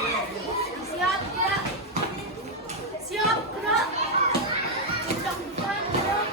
Siap, gerak. Siap, gerak. Kencang depan, gerak.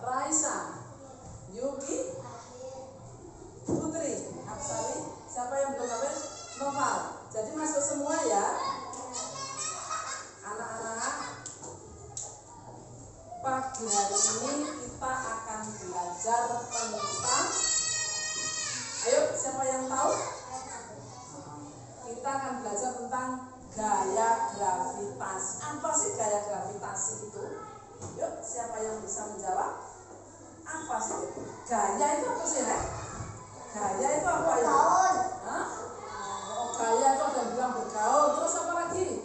Raisa, Yuki, Putri, Aksari. Siapa yang belum hafal? Noval. Jadi masuk semua ya. Anak-anak, pagi hari ini kita akan belajar tentang, ayo siapa yang tahu? Kita akan belajar tentang gaya gravitasi. Apa sih gaya gravitasi itu? Yuk, siapa yang bisa menjawab? Apa sih itu? Gaya itu apa sih, Nek? Gaya itu apa ya? Hah? Oh, gaya itu ada yang bilang bergaul. Terus apa lagi?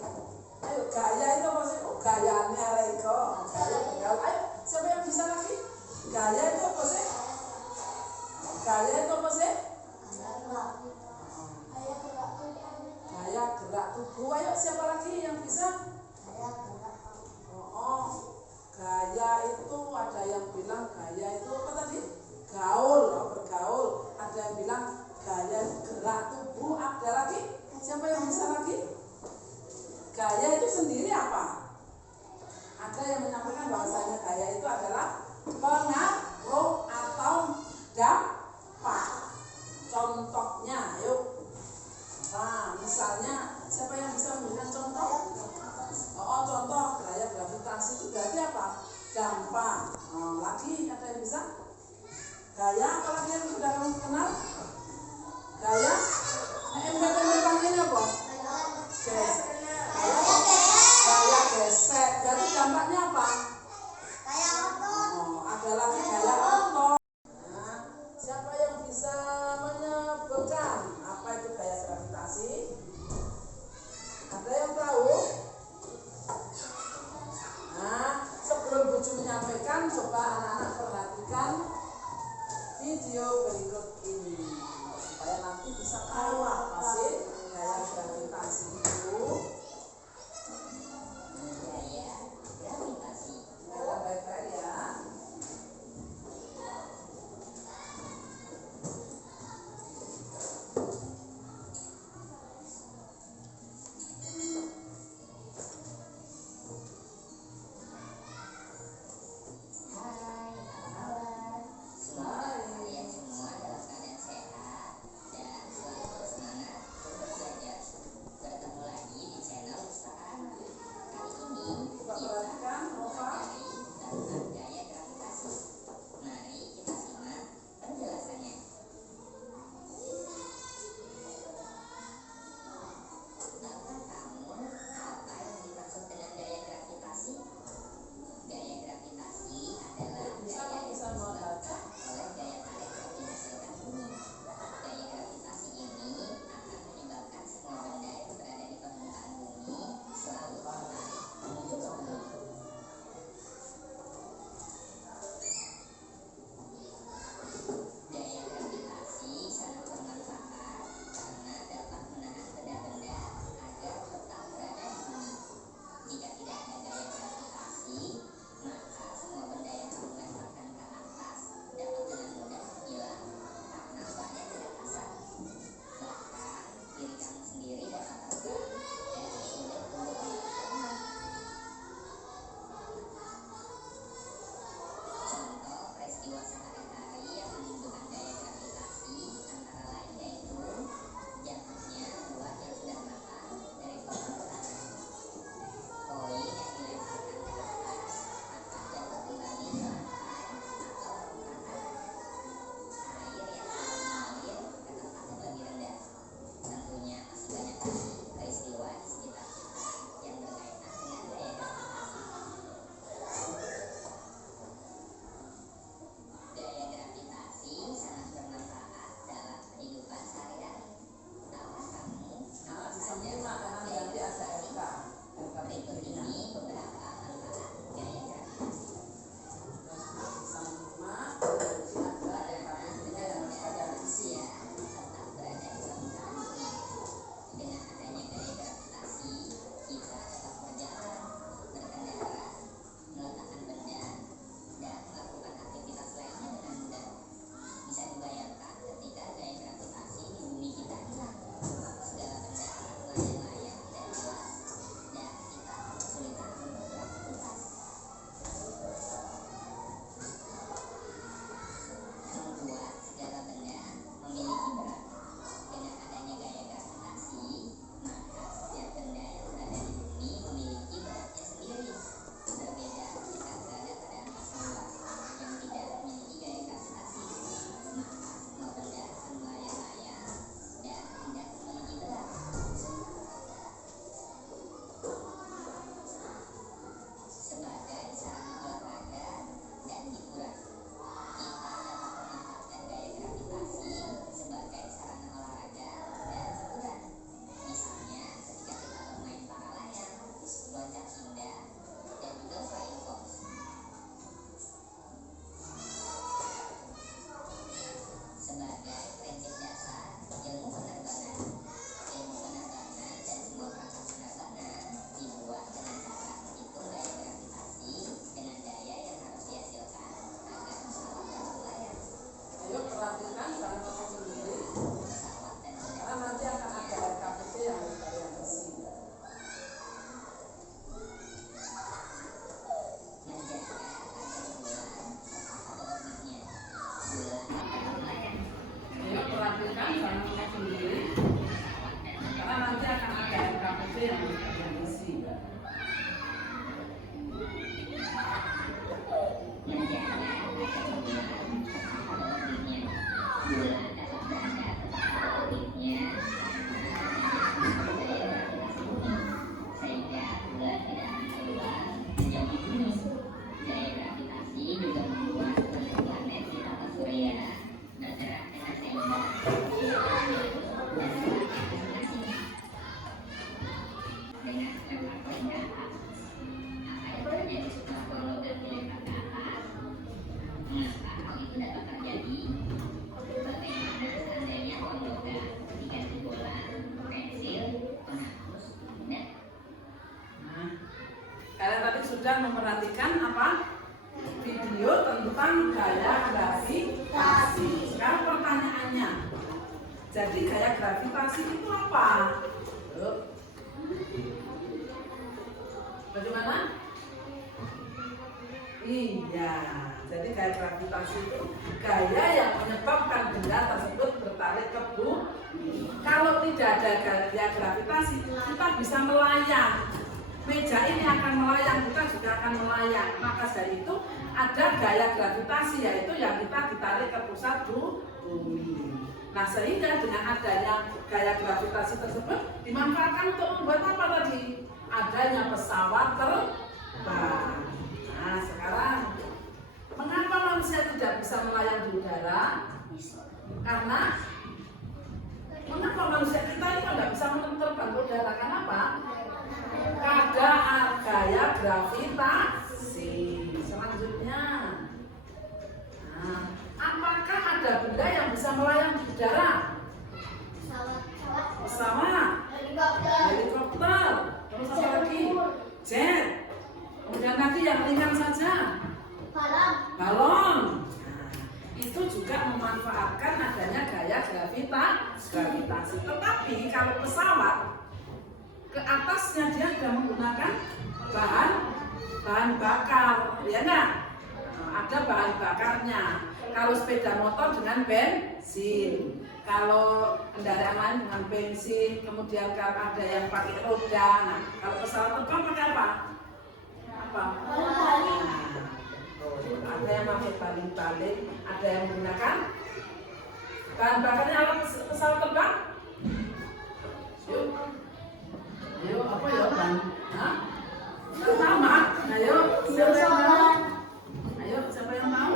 Ayo, gaya itu apa sih? Oh, gayanya Reko. Gaya bergaul. Ayo, siapa yang bisa lagi? Gaya itu apa sih? Gaya itu apa sih? Gaya gerak tubuh. Ayo, siapa lagi yang bisa? Oh, gaya itu ada yang bilang gaya itu apa tadi? Gaul, bergaul. Ada yang bilang gaya gerak tubuh. Ada lagi? Siapa yang bisa lagi? Gaya itu sendiri apa? Ada yang menyampaikan bahwasanya gaya itu adalah pengaruh atau dampak. Contohnya, yuk. Nah, misalnya siapa yang bisa memberikan contoh? Oh, contoh gaya gravitasi itu berarti apa? Dampak. Lagi ada yang bisa? Gaya apa lagi yang sudah kamu kenal? Gaya? MBT panggilnya apa? Gaya gesek. Berarti dampaknya apa? Ada lagi gaya otot. Nah, siapa yang bisa menyebutkan apa itu gaya gravitasi? Ada yang tahu? Nah, sebelum Buju menyampaikan, coba anak-anak perhatikan video berikut ini supaya nanti bisa tahu apa sih gaya gravitasi itu. Baik-baik ya. Nah, kalian tadi sudah memperhatikan apa? Video tentang gaya gravitasi. Sekarang pertanyaannya, jadi gaya gravitasi itu apa? Bagaimana? Iya, jadi gaya gravitasi itu gaya yang menyebabkan benda tersebut bertarik ke bumi. Kalau tidak ada gaya gravitasi, kita bisa melayang. Meja ini akan melayang, kita juga akan melayang. Maka dari itu ada gaya gravitasi, yaitu yang kita ditarik ke pusat bumi. Nah, sehingga dengan adanya gaya gravitasi tersebut dimanfaatkan untuk membuat apa tadi? Adanya pesawat terbang. Nah, sekarang mengapa manusia tidak bisa melayang di udara? Karena mengapa manusia kita ini tidak bisa terbang ke udara? Kenapa? Ada gaya gravitasi. Selanjutnya, nah, apakah ada benda yang bisa melayang di udara? Pesawat, helikopter, terus apa lagi? Jet. Kemudian lagi yang ringan saja, balon. Nah, itu juga memanfaatkan adanya gaya gravitasi. Tetapi kalau pesawat, ke atasnya dia sudah menggunakan bahan bakar, ya enggak? Ada bahan bakarnya. Kalau sepeda motor dengan bensin, kalau kendaraan lain dengan bensin, kemudian kalau ada yang pakai roda. Nah, kalau pesawat terbang pakai apa? Ada yang pakai baling-baling, ada yang menggunakan bahan bakarnya alat pesawat terbang. Ayo, apa ya bang? Sama. Ayo, siapa yang mau? Ayo, siapa yang mau?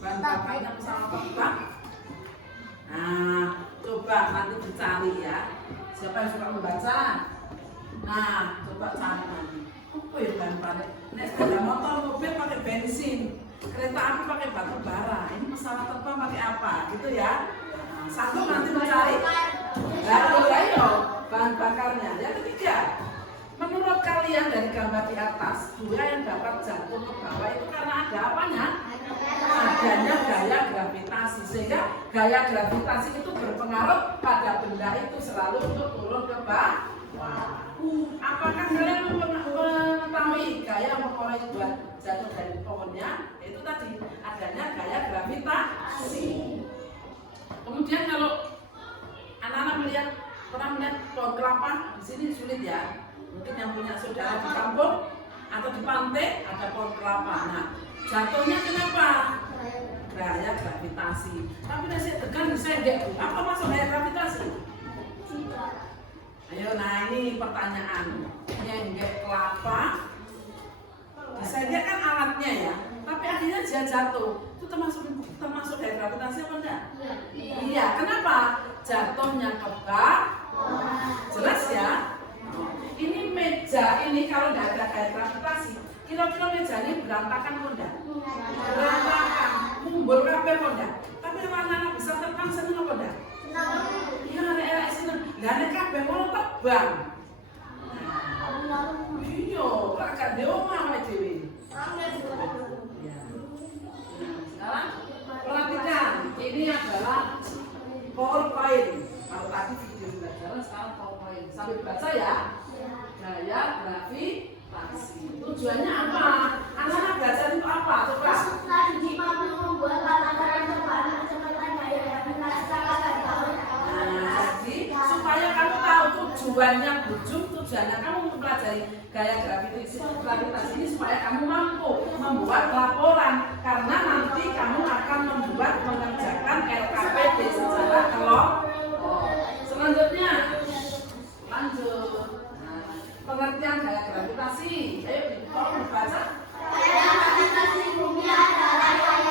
Bahan bakarnya pesawat terbang. Nah, coba nanti dicari ya. Siapa yang suka membaca? Nah, coba cari nanti. Oh ya bahan bakar. Nek sepeda motor, mobil pakai bensin, kereta api pakai batu bara. Ini pesawat terbang pakai apa? Gitu ya. Nah, satu nanti mencari. Ayo, bahan bakarnya. Yang ketiga, menurut kalian dari gambar di atas, dua yang dapat jatuh ke bawah itu karena ada apanya? Adanya gaya gravitasi. Sehingga gaya gravitasi itu berpengaruh pada benda itu selalu untuk turun ke bawah. Apakah kalian mengetahui gaya memulai buat jatuh dari pohonnya? Itu tadi adanya gaya gravitasi. Kemudian kalau anak-anak pernah melihat pohon kelapa, di sini sulit ya. Mungkin yang punya saudara di kampung atau di pantai ada pohon kelapa. Nah, jatuhnya kenapa? Gaya gravitasi. Tapi nasi tekan disendek. Apa maksud gaya gravitasi? Ayo, nah ini pertanyaan. Nyendek kelapa, disendek kan alatnya ya. Tapi akhirnya dia jatuh. Itu termasuk gaya gravitasi apa enggak? Iya. Kenapa? Jatuhnya ke bawah. Jelas ya? Ini meja ini kalau nggak ada gaya gravitasi, kira-kira meja ini berantakan kok enggak? Berantakan, mumbul kabeh kok enggak? Tapi anak-anak bisa terbang seneng apa enggak? Iya, anak-anak seneng. Lah nek kabeh mau terbang. Iya, ora gak dhewe omah dhewe. Sekarang perhatikan, ini adalah PowerPoint. Kalau tadi video pelajaran, sekarang PowerPoint. Sambil baca ya. Gaya gravitasi. Tujuannya apa? Anak-anak belajar itu apa? Coba. Jadi supaya kamu tahu tujuannya tujuannya kamu mempelajari gaya gravitasi ini supaya kamu mampu membuat laporan, karena nanti kamu akan mengerjakan LKPD secara kelompok. Selanjutnya, lanjut. Pengertian gaya gravitasi. Ayo, tolong dibaca. Gaya gravitasi bumi adalah gaya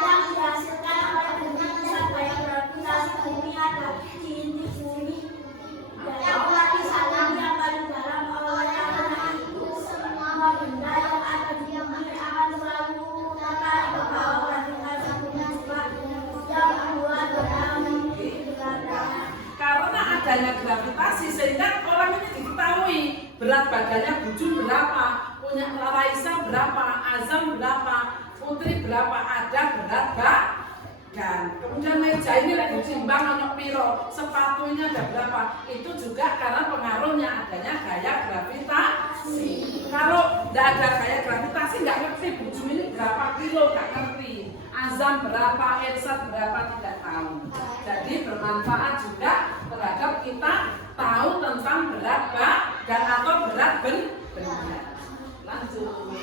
yang dihasilkan oleh benda pusat gaya gravitasi bumi ada di inti bumi. Yang lapisan yang paling dalam oleh karena itu semua benda yang ada di badannya Bujun berapa, punya Raisa berapa, Azam berapa, Putri berapa, ada berat badan. Kemudian meja ini lagi ditimbangonyok piro, sepatu ini ada berapa, itu juga karena pengaruhnya adanya gaya gravitasi. Kalau tidak ada gaya gravitasi nggak ngerti Bujun ini berapa kilo, nggak ngerti. Azam berapa, Ersat berapa, tidak tahu. Jadi bermanfaat juga terhadap kita tahu tentang berat badan atau berat benda. Lanjut.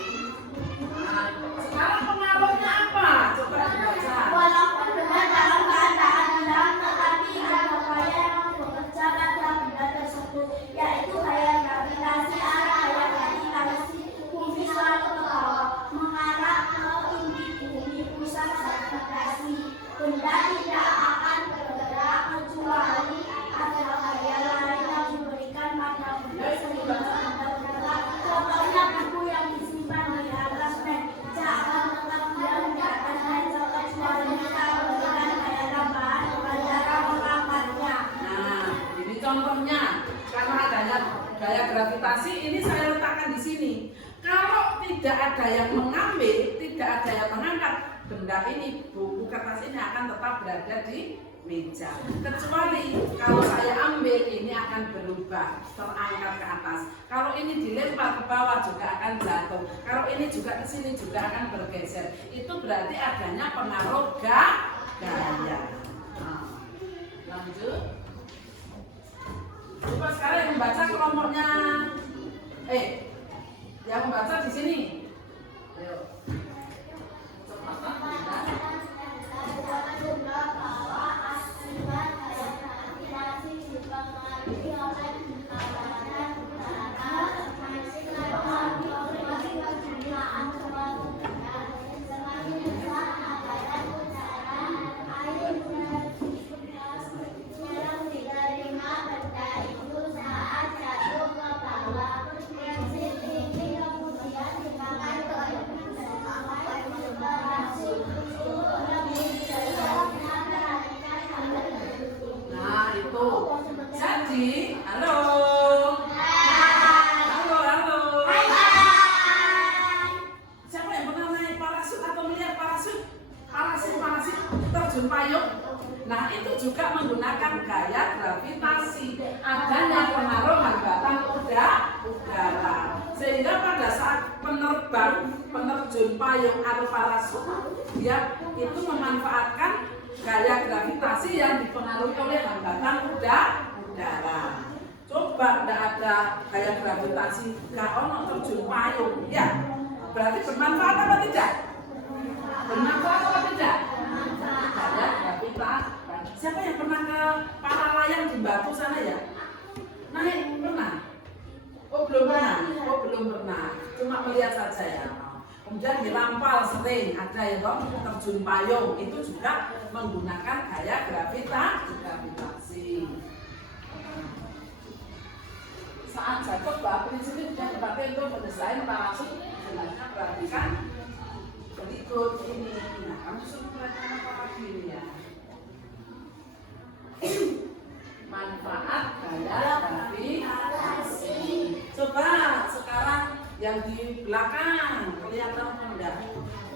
Nah, sekarang pengaruhnya apa? Coba dibaca. Walaupun benda dalam keadaan hilang, tetapi ada gaya yang bekerja pada benda tersebut, yaitu gaya gravitasi. Gaya gravitasi bumi selalu ke bawah, mengarah ke inti bumi, pusat gravitasi. Benda tidak akan bergerak kecuali ada gaya lain yang diberikan pada benda sehingga benda bergerak. Contohnya buku yang disimpan di atas meja akan tetap diam di atas meja kecuali kita memberikan gaya tambahan dengan cara mengangkatnya. Nah, ini contohnya. Karena adanya gaya gravitasi, ini saya letakkan di sini. Kalau tidak ada yang mengambil, tidak ada yang mengangkat, benda ini, buku kertas ini akan tetap berada di meja. Kecuali kalau saya ambil, ini akan berubah, terangkat ke atas. Kalau ini dilempar ke bawah juga akan jatuh. Kalau ini juga ke sini juga akan bergeser. Itu berarti adanya pengaruh gaya. Nah, lanjut. Coba sekarang yang membaca kelompoknya. Yang membaca di sini. Ayo. Nah, itu. Jadi, halo. Halo. Siapa yang pernah naik parasut atau melihat parasut? Parasut terjun payung. Nah, itu juga menggunakan gaya gravitasi. Adanya pengaruh hambatan udara. Sehingga pada saat penerjun payung atau parasut, dia itu memanfaatkan gaya gravitasi yang dipengaruhi oleh hambatan udara. Coba tidak ada gaya gravitasi, nggak ono terjun payung, ya berarti bermanfaat apa tidak? Bermanfaat apa tidak? Gaya gravitasi. Siapa yang pernah ke para layang di Batu sana ya? Naik pernah? Oh belum pernah. Cuma melihat saja ya. Kemudian di Lampal sering ada yang terjun payung, itu juga menggunakan gaya gravitasi. Saat jatuh bahwa prinsip ini tidak dipakai untuk mendesain parasut. Jelasnya perhatikan berikut ini. Nah, kamu suruh perhatikan apa lagi ini ya? Manfaat gaya gravitasi. Coba sekarang yang di belakang kelihatan enggak?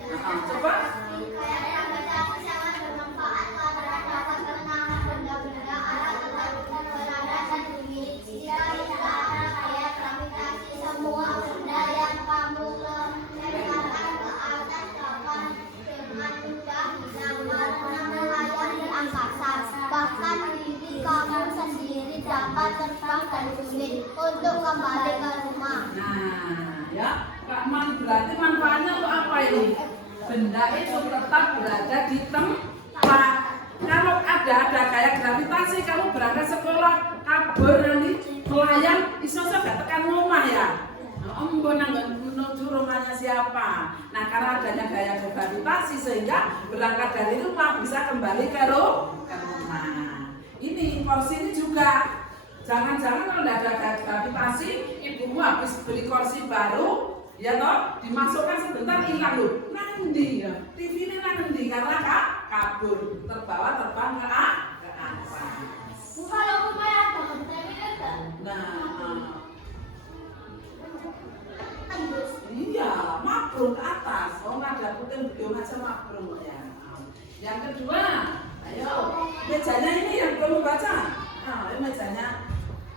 Nah, coba. Gaya gravitasi sangat bermanfaat karena menangkap benda-benda alat dan berada di bumi. Jika tidak ada gaya gravitasi, semua benda yang kamu lemparkan ke atas dapat dengan mudah disambar melayang di angkasa. Bahkan diri kamu sendiri dapat terbang dan sulit untuk kembali ke rumah. Nah, ya, berarti manfaatnya untuk apa ini? Benda itu tetap berada di tempat. Kalau ada gaya gravitasi, kamu berangkat sekolah, kabur nanti melayang, iso gak tekan rumah ya. Menuju rumahnya siapa? Nah, karena adanya gaya gravitasi sehingga berangkat dari rumah bisa kembali ke rumah. Ini kursi ini juga. Jangan-jangan kalau tidak ada gaya gravitasi, ibumu habis beli kursi baru, ya toh, dimasukkan sebentar hilang loh. Nanti ya, TV ini nanti karena kabur, terbang ke atas. Kalau rumah ada genteng kan? Nah, mabrur ke atas. Oh, ada puting aja mabrur ya. Yang kedua, ayo mejanya ini yang perlu baca. Nah, ini mejanya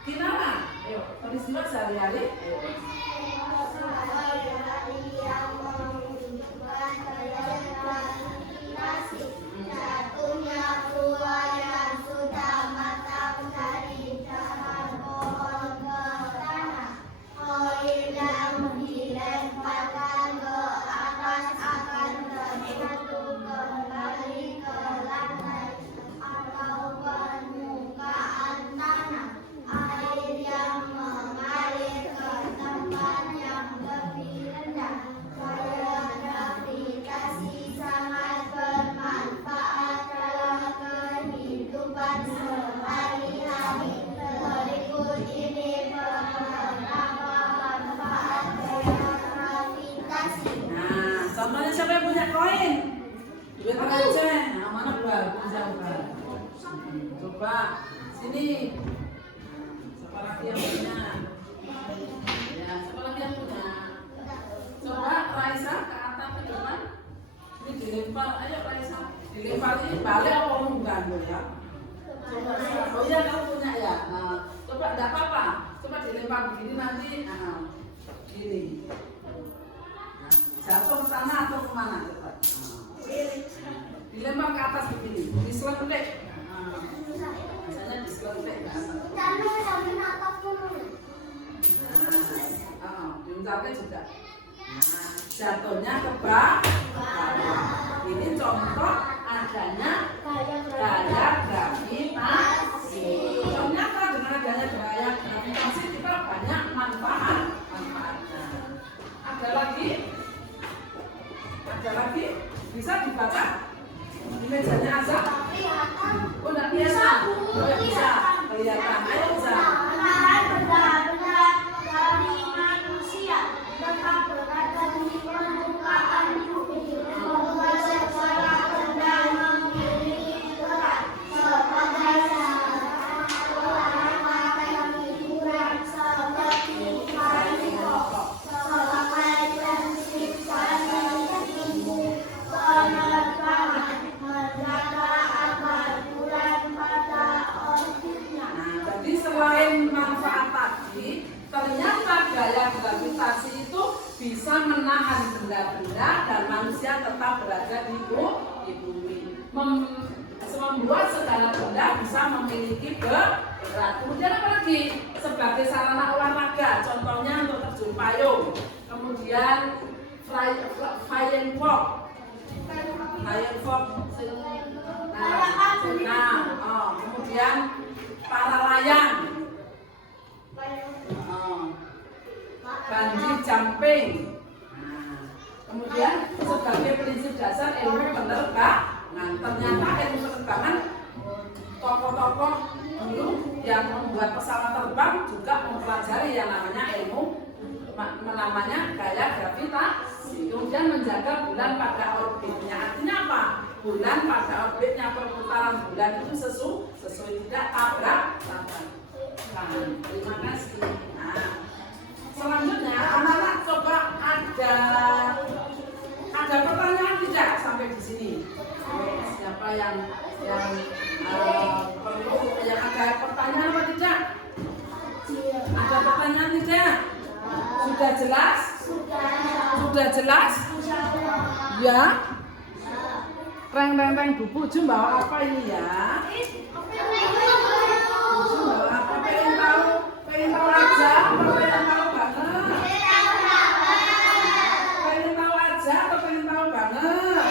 Kinara. Ayo, peristiwa sehari-hari. Ayo. Jatuhnya buah yang sudah matang dari dahan pohon ke tanah. Air yang dilemparkan ke atas akan terjatuh kembali ke lantai atau permukaan tanah. Air yang mengalir ke tempat yang lebih rendah. Gaya gravitasi sangat bermanfaat dalam kehidupan sehari-hari. Berikut ini beberapa manfaat gaya gravitasi. Nah, contohnya siapa yang punya koin? Duit receh. Nah, mana buat? Coba sini. Siapa lagi yang punya? Ya, siapa lagi yang punya? Coba Raisa ke atas ke depan. Ini dilempar, ayo Raisa. Dilempar ini balik apa bukan ya? Oh iya, kamu punya ya. Nah, coba enggak apa-apa. Coba dilempar begini nanti. Gini. Nah, jatuh ke tanah atau kemana coba? Dilempar ke atas begini. Diselentik. Misalnya diselentik ke atas. Diuncarnya juga. Nah, jatuhnya ke bawah. Ini contoh adanya gaya gravitasi. Ternyata dengan adanya gaya gravitasi kita banyak manfaatnya. Ada lagi? Bisa dibaca? Di mejanya Azza? Oh, enggak biasa. Oh, ya bisa. Kelihatan. Ayo Azza. Benar-benar dari manusia tetap berada di permukaan bumi. Membuat secara benda memiliki berat sebagai sarana hiburan seperti main pokok, sebagai penciptaan ilmu, penerbangan, menjaga agar bulan pada orbitnya. Jadi selain manfaat tadi, ternyata gaya gravitasi itu bisa menahan benda-benda dan manusia tetap berada di bumi. Membuat segala benda bisa memiliki berat. Kemudian apa lagi? Sebagai sarana olahraga, contohnya untuk terjun payung. Kemudian flying fox. Kemudian para layang, bungee jumping. Kemudian sebagai prinsip dasar ilmu penerbangan, ternyata ilmu penerbangan tokoh-tokoh dulu yang membuat pesawat terbang juga mempelajari yang namanya gaya gravitasi. Kemudian menjaga bulan pada orbitnya. Artinya apa? Bulan pada orbitnya, perputaran bulan itu sesuai tidak tabrak. Terima kasih. Nah, selanjutnya anak-anak coba ada pertanyaan tidak sampai di sini? Siapa yang perlu yang ada pertanyaan apa tidak? Ada pertanyaan tidak? Sudah jelas? Sudah jelas? Ya. Reng buku Jum bawa apa ini ya? Buku bawa apa? Pengen tahu aja? Atau pengen tahu banget? Pengen tahu aja atau pengen tahu banget?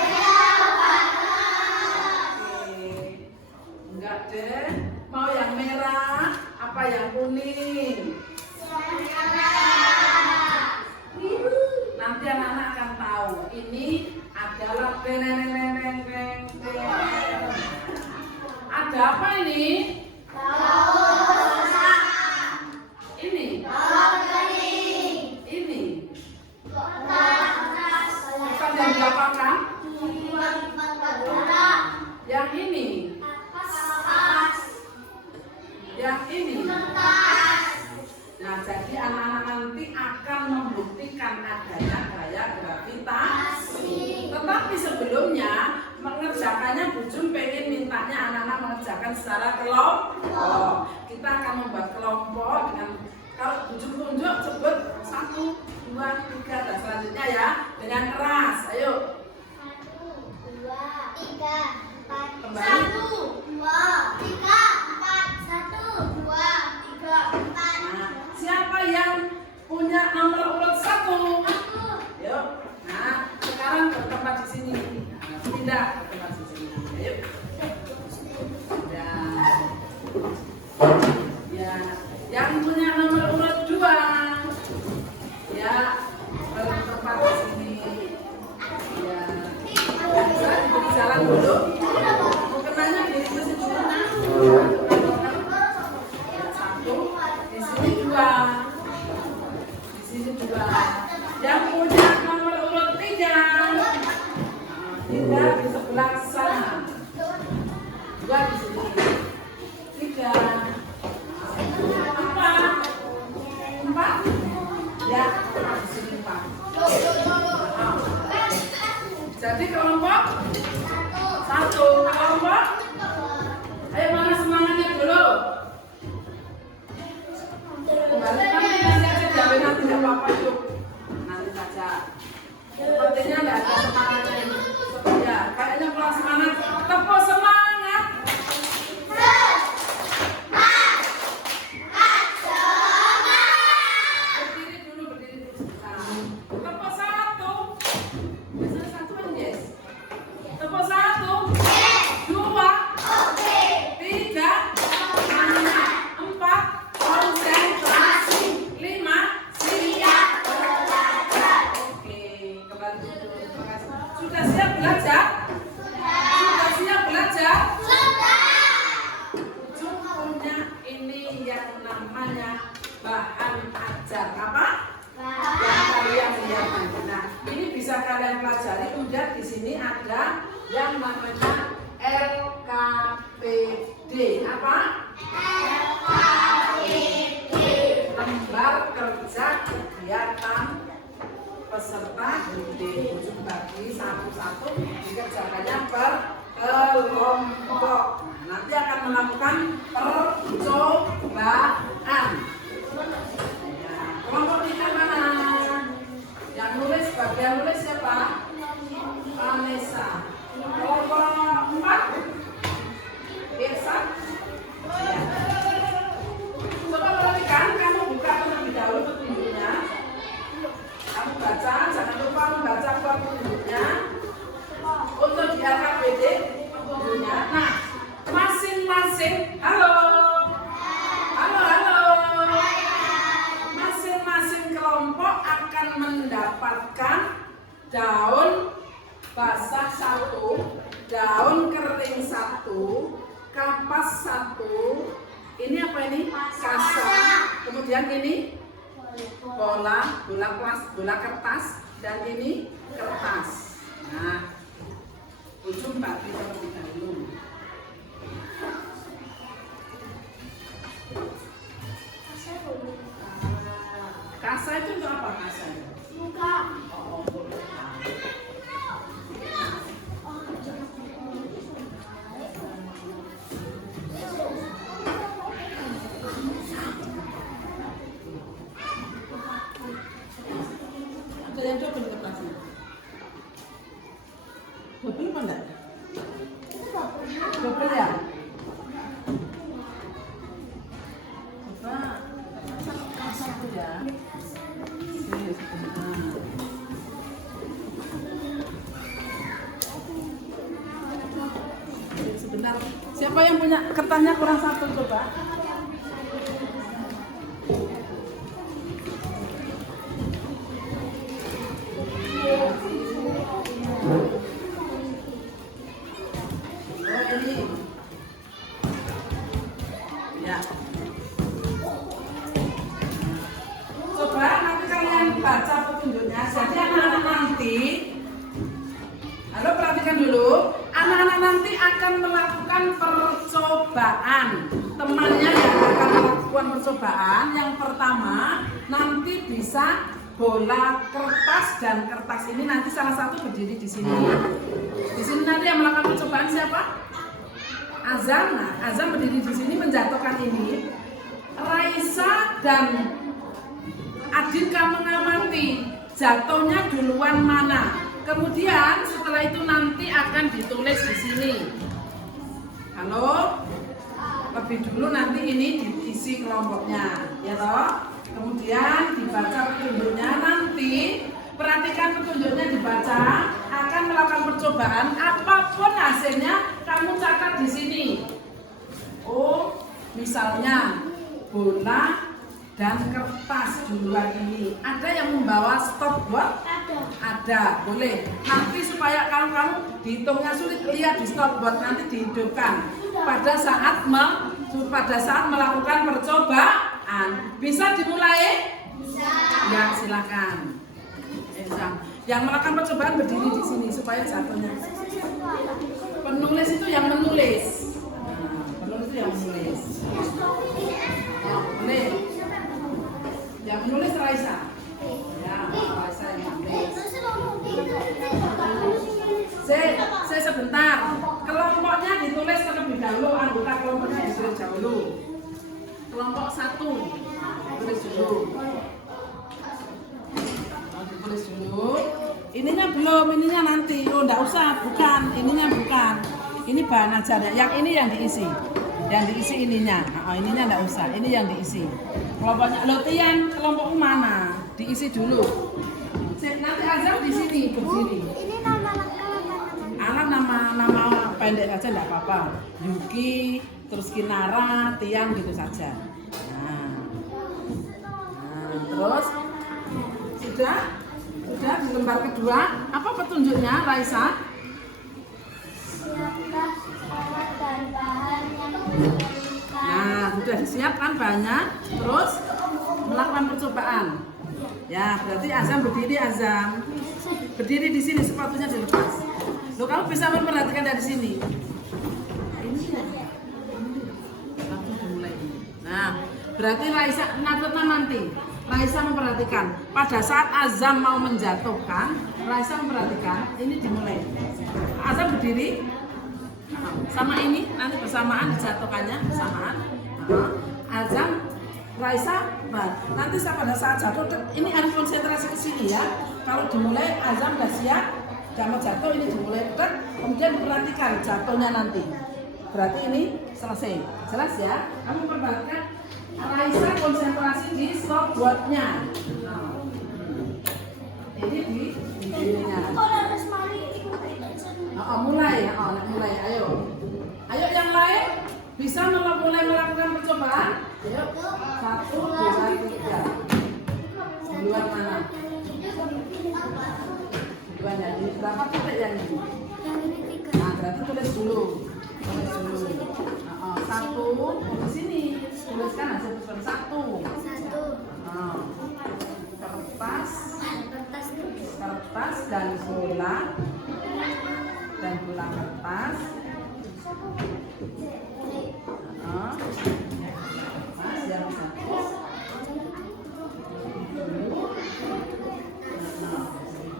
Oke. Enggak deh. Mau yang merah? Apa yang kuning? Nanti anak-anak akan tahu. Ini adalah ada apa ini? Ini. Ini. Bukan yang diapakan? Yang ini. Yang ini. Nah, jadi anak-anak nanti akan membuktikan adanya gaya gravitasi. dikerjakan secara kelompok. Kita akan membuat kelompok dengan kalau tunjuk-tunjuk sebut 1, 2, 3 dan selanjutnya ya dengan keras. Ayo. 1, 2, 3, 4. Kembali. 1, 2, 3, 4. 1, 2, 3, 4. Nah, siapa yang punya nomor urut 1? Yuk. Nah, sekarang bertempat di sini. Nah, pindah ke tempat di sini. Ayo. Ya, yang punya nomor urut 2 ya bertempat di sini. Ya, bisa diberi jalan dulu. Bukannya diri ke situ mana? 1, di sini 2, di sini 2. Yang punya nomor urut 3 tidak di sebelah sana. 2 di sini. 3, 4, ya, di sini 4. Jadi kelompok 1, kelompok. Ayo mana semangatnya dulu? Kembalikan nanti aja jangan nanti tidak apa-apa yuk. Nanti saja. Sepertinya nggak ada semangatnya ini. Ya, kayaknya kurang semangat. Tepuk semangat. Berdiri dulu, berdiri dulu. Tepuk 1. Biasanya 1 kan yes. Tepuk 1. 2. 3. 4. Konsentrasi. 5. Siap belajar. Oke, kembali dulu. Terima kasih. Sudah siap belajar? Sudah siap belajar? Ujung punya ini yang namanya bahan ajar. Apa? Yang kalian lihat nanti. Nah, ini bisa kalian pelajari. Kemudian di sini ada yang namanya LKPD. Apa? Lembar kerja kegiatan peserta didik. Ujung bagi satu-satu dikerjakannya per kelompok. Nanti akan melakukan percobaan. Ya, kelompok 3 mana? Yang nulis, bagian nulis siapa? Vanessa. Kelompok 4? Irsa? Coba perhatikan, kamu buka terlebih dahulu petunjuknya. Kamu baca, jangan lupa membaca petunjuknya. Untuk di LKPD petunjuknya. Nah, masing-masing, halo. Masing-masing kelompok akan mendapatkan daun basah 1, daun kering 1, kapas 1. Ini apa ini? Kasa. Kemudian ini bola kertas dan ini kertas. Nah, ujung bagi terlebih dahulu. Kasa itu untuk apa kasa? Buka. Oh, ada yang coba di kertasnya? Betul apa enggak? Betul ya? Coba satu ya. Sebentar. Siapa yang punya kertasnya kurang 1 coba? Ya. Coba nanti kalian baca petunjuknya. Jadi anak-anak nanti, halo perhatikan dulu, anak-anak nanti akan melakukan percobaan. Temannya yang akan melakukan percobaan, yang pertama nanti bisa bola kertas dan kertas ini nanti salah satu berdiri di sini. Di sini nanti yang melakukan percobaan siapa? Azam berdiri di sini menjatuhkan ini. Raisa dan Adinka mengamati jatuhnya duluan mana. Kemudian setelah itu nanti akan ditulis di sini. Halo, lebih dulu nanti ini diisi kelompoknya, ya toh. Kemudian dibaca petunjuknya nanti. Perhatikan petunjuknya dibaca, akan melakukan percobaan. Apapun hasilnya, kamu catat di sini. Oh, misalnya bola dan kertas duluan ini. Ada yang membawa stopwatch? Ada, boleh. Nanti supaya kalau kamu dihitungnya sulit, lihat di stopwatch, nanti dihidupkan pada saat melakukan percobaan. Bisa dimulai? Bisa. Ya, silakan. Yang melakukan percobaan berdiri di sini supaya jatuhnya. Penulis itu yang menulis. Penulis itu yang menulis. Boleh. Yang menulis Raisa. Ya, Raisa yang menulis. Saya sebentar. Kelompoknya ditulis terlebih dahulu. Anggota kelompoknya ditulis dahulu. Kelompok 1 ditulis dulu. Ditulis dulu. Ininya belum, ininya nanti. Oh, enggak usah, bukan. Ininya bukan. Ini bahan aja. Yang ini yang diisi. Yang diisi ininya. Oh, ininya enggak usah. Ini yang diisi. Kelompoknya Lotian, kelompokku mana? Diisi dulu. Nanti Azam di sini berdiri. Ini nama lengkap. Alam nama pendek saja enggak apa-apa. Yuki, terus Kinara, Tian gitu saja. Nah, terus sudah di lembar kedua. Apa petunjuknya, Raisa? Siapkan alat dan bahan yang diperlukan. Nah, sudah disiapkan bahannya. Terus melakukan percobaan. Ya, berarti Azam berdiri, Azam. Berdiri di sini, sepatunya dilepas. Loh, kamu bisa memperhatikan dari sini. Nah, berarti Raisa nanti. Raisa memperhatikan. Pada saat Azam mau menjatuhkan, Raisa memperhatikan. Ini dimulai. Azam berdiri. Sama ini, nanti bersamaan dijatuhkannya, bersamaan. Azam, Raisa, nanti pada saat jatuh, ini harus konsentrasi ke sini ya. Kalau dimulai, Azam udah siap, jangan jatuh, ini dimulai dekat, kemudian perhatikan jatuhnya nanti. Berarti ini selesai, jelas ya. Kamu perhatikan, Raisa konsentrasi di stopwatch-nya. Ini di sininya. Mulai ya, mulai. Ayo yang lain bisa mulai melakukan percobaan. Ayo, 1, 2, 3. Duluan mana? Duluan ya. Ini berapa titik yang ini? Nah, berarti tulis dulu. 1 di sini. Tuliskan hasil tulisan 1. Kertas dan bola. Dan bola kertas. Mas yang satu.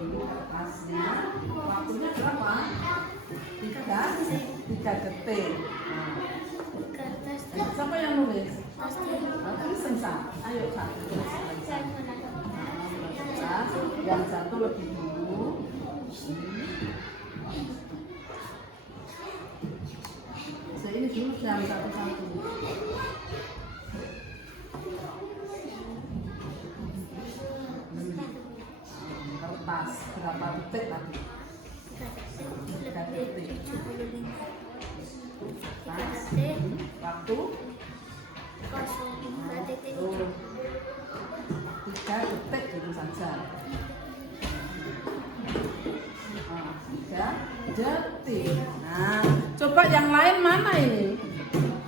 Kertasnya. Waktunya berapa? 3 detik. Siapa yang nulis? Tulis sensat. Ayo satu tulis sensat. Yang satu lebih dulu. Ini dulu yang satu-satu. Kertas berapa detik tadi? 3 detik. Waktu 3 detik gitu saja. 3 detik. Nah, coba yang lain mana ini?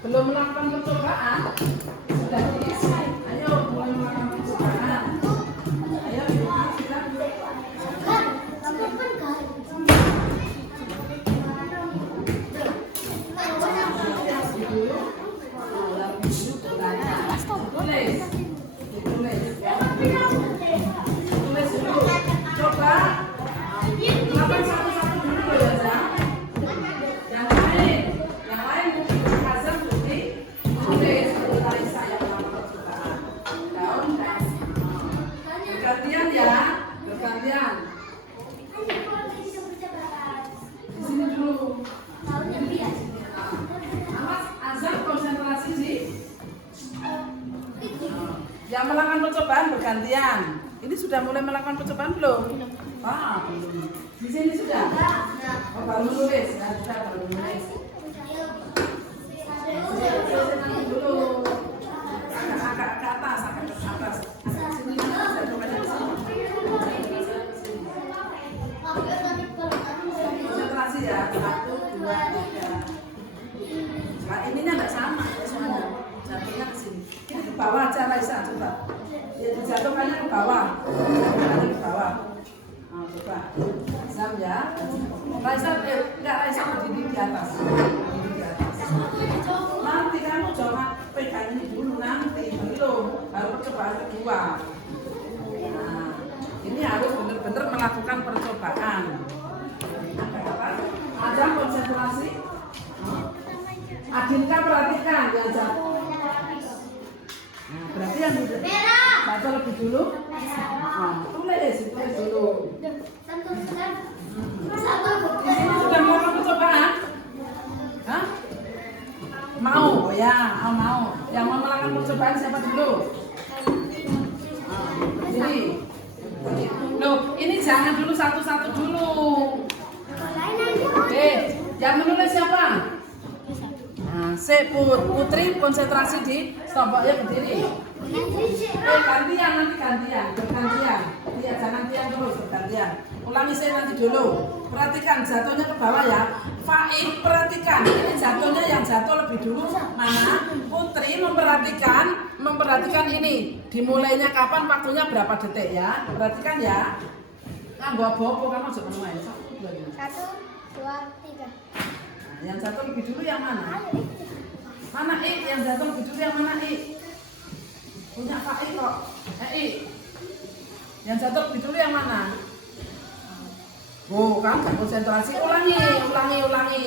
Belum melakukan percobaan? Sudah diisi. Ayo mulai melakukan percobaan. Ayo kita. Tulis dulu. Coba. Lakukan satu-satu dulu ya, Zah. Yang lain melakukan percobaan bergantian. Ini sudah mulai melakukan percobaan belum? Belum. Di sini sudah? Oh, baru menulis. Nah, sudah baru menulis. Dulu. Agak ke atas, agak ke atas. Sini saya coba dari sini. Konsentrasi ya. 1, 2, 3. Nah, ininya enggak sama ya semuanya. Jatuhnya ke sini. Ini ke bawah aja Raisa, coba. Ya dijatuhkannya ke bawah. Jatuhkannya ke bawah. Nah, coba. Zam ya. Raisa, enggak Raisa berdiri di atas. Berdiri di atas. Nanti kamu jangan pegang ini dulu nanti belum. Baru percobaan kedua. Nah, ini harus benar-benar melakukan percobaan. Ada konsentrasi. Adinka perhatikan yang jatuh. Nah, berarti yang jatuh lebih dulu. Tulis dulu. Di sini sudah melakukan percobaan? Hah? Mau? Oh ya, mau. Yang mau melakukan percobaan siapa dulu? Jadi, loh, ini jangan dulu satu-satu dulu. Yang menulis siapa? Nah, Putri konsentrasi di stopnya berdiri. Gantian, nanti gantian, bergantian. Iya, jangan tiang terus, bergantian. Ulangi saya nanti dulu. Perhatikan jatuhnya ke bawah ya. Faik, perhatikan. Ini jatuhnya yang jatuh lebih dulu mana? Putri memperhatikan ini. Dimulainya kapan, waktunya berapa detik ya? Perhatikan ya. Nah, bawa-bawa kamu jangan main. 1, 2, 3. Yang jatuh lebih dulu yang mana? Mana yang jatuh lebih dulu yang mana punya Pak kok. Yang jatuh lebih dulu yang mana? Oh, kamu konsentrasi. Ulangi.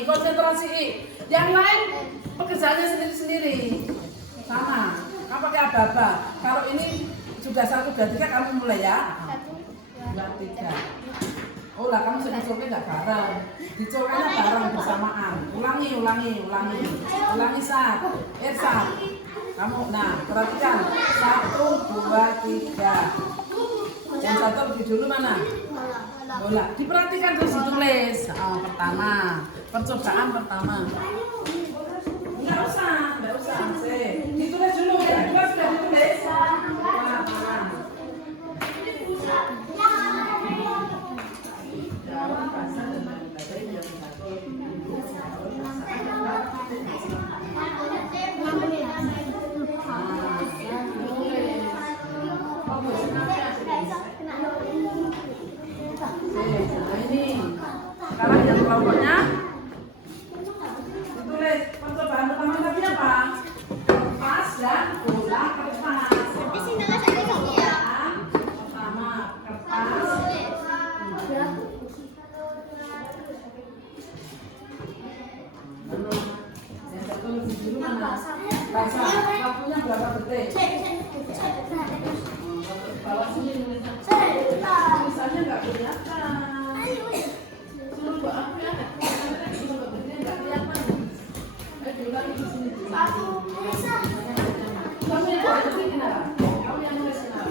Konsentrasi Yang lain pekerjaannya sendiri-sendiri. Sama. Kamu pakai aba-aba. Kalau ini sudah 1, 2, 3 kamu mulai ya. 1, 2, 3. Oh lah, kamu sedih-sedih nggak bareng. Dicokannya bareng bersamaan. Ulangi saat. Kamu, nah perhatikan. 1, 2, 3. Yang satu lebih dulu mana? Bola. Diperhatikan terus ditulis. Pertama, percobaan pertama. Nggak usah. Ditulis dulu. Yang kedua sudah ditulis. Sekarang yang kelompoknya ditulis percobaan pertama tadi apa? Kertas dan bola kertas. Pertama kertas. Yang satu lebih dulu mana? Baca. Waktunya berapa detik? Bawah sini tulisannya. Tulisannya nggak kelihatan. Suruh buat apa ya? Suruh buat nggak kelihatan. Diulangi di sini. Kamu yang nulis ini kenapa? Kamu yang nulis kenapa?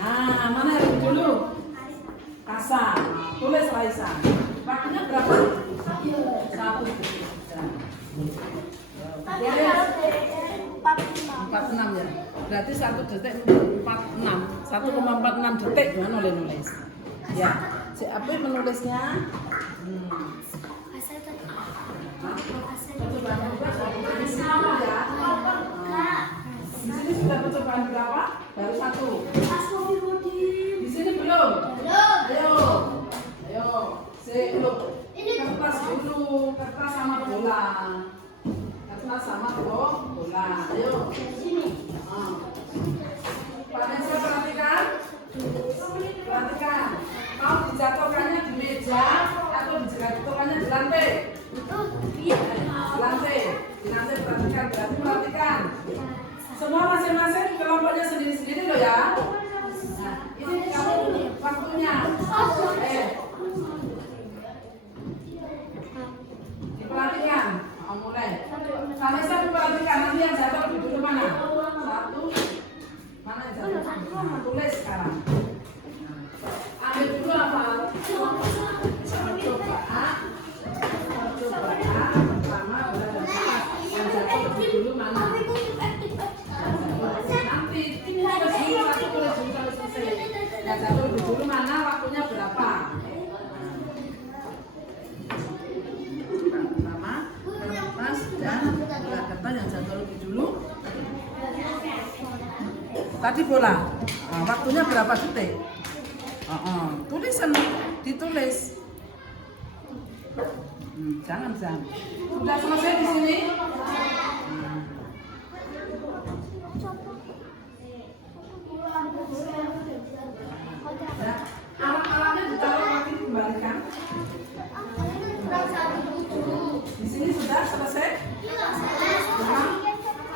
Nah, mana yang dulu? Kasar. Tulis Raisa. Waktunya berapa? 1. 46 ya. Berarti 1 detik 46. 1,46 detik dengan nulis. Ya. Si Apri menulisnya. Di sini sudah percobaan berapa? Baru 1. Di sini belum? Ayo. Kertas dulu. Kertas sama bola. Ayo. Pak Nesa perhatikan. Mau dijatuhkannya di meja atau dijatuhkannya di lantai? Di lantai. Perhatikan. Semua masing-masing kelompoknya sendiri-sendiri loh ya. Nah, ini kamu waktunya. Nah, tulis sekarang. Ambil dulu apa? Percobaan. Percobaan pertama berada yang jatuh lebih dulu mana? Nanti tulis dulu, aku tulis dulu sampai selesai. Yang jatuh lebih dulu mana? Waktunya berapa? Pertama, kertas dan bola kertas yang jatuh lebih dulu. Tadi bola. Nah, waktunya berapa detik? Tulisan ditulis. Jangan. Sudah selesai di sini? Ya, alat-alatnya ditaruh lagi dikembalikan. Di sini sudah selesai?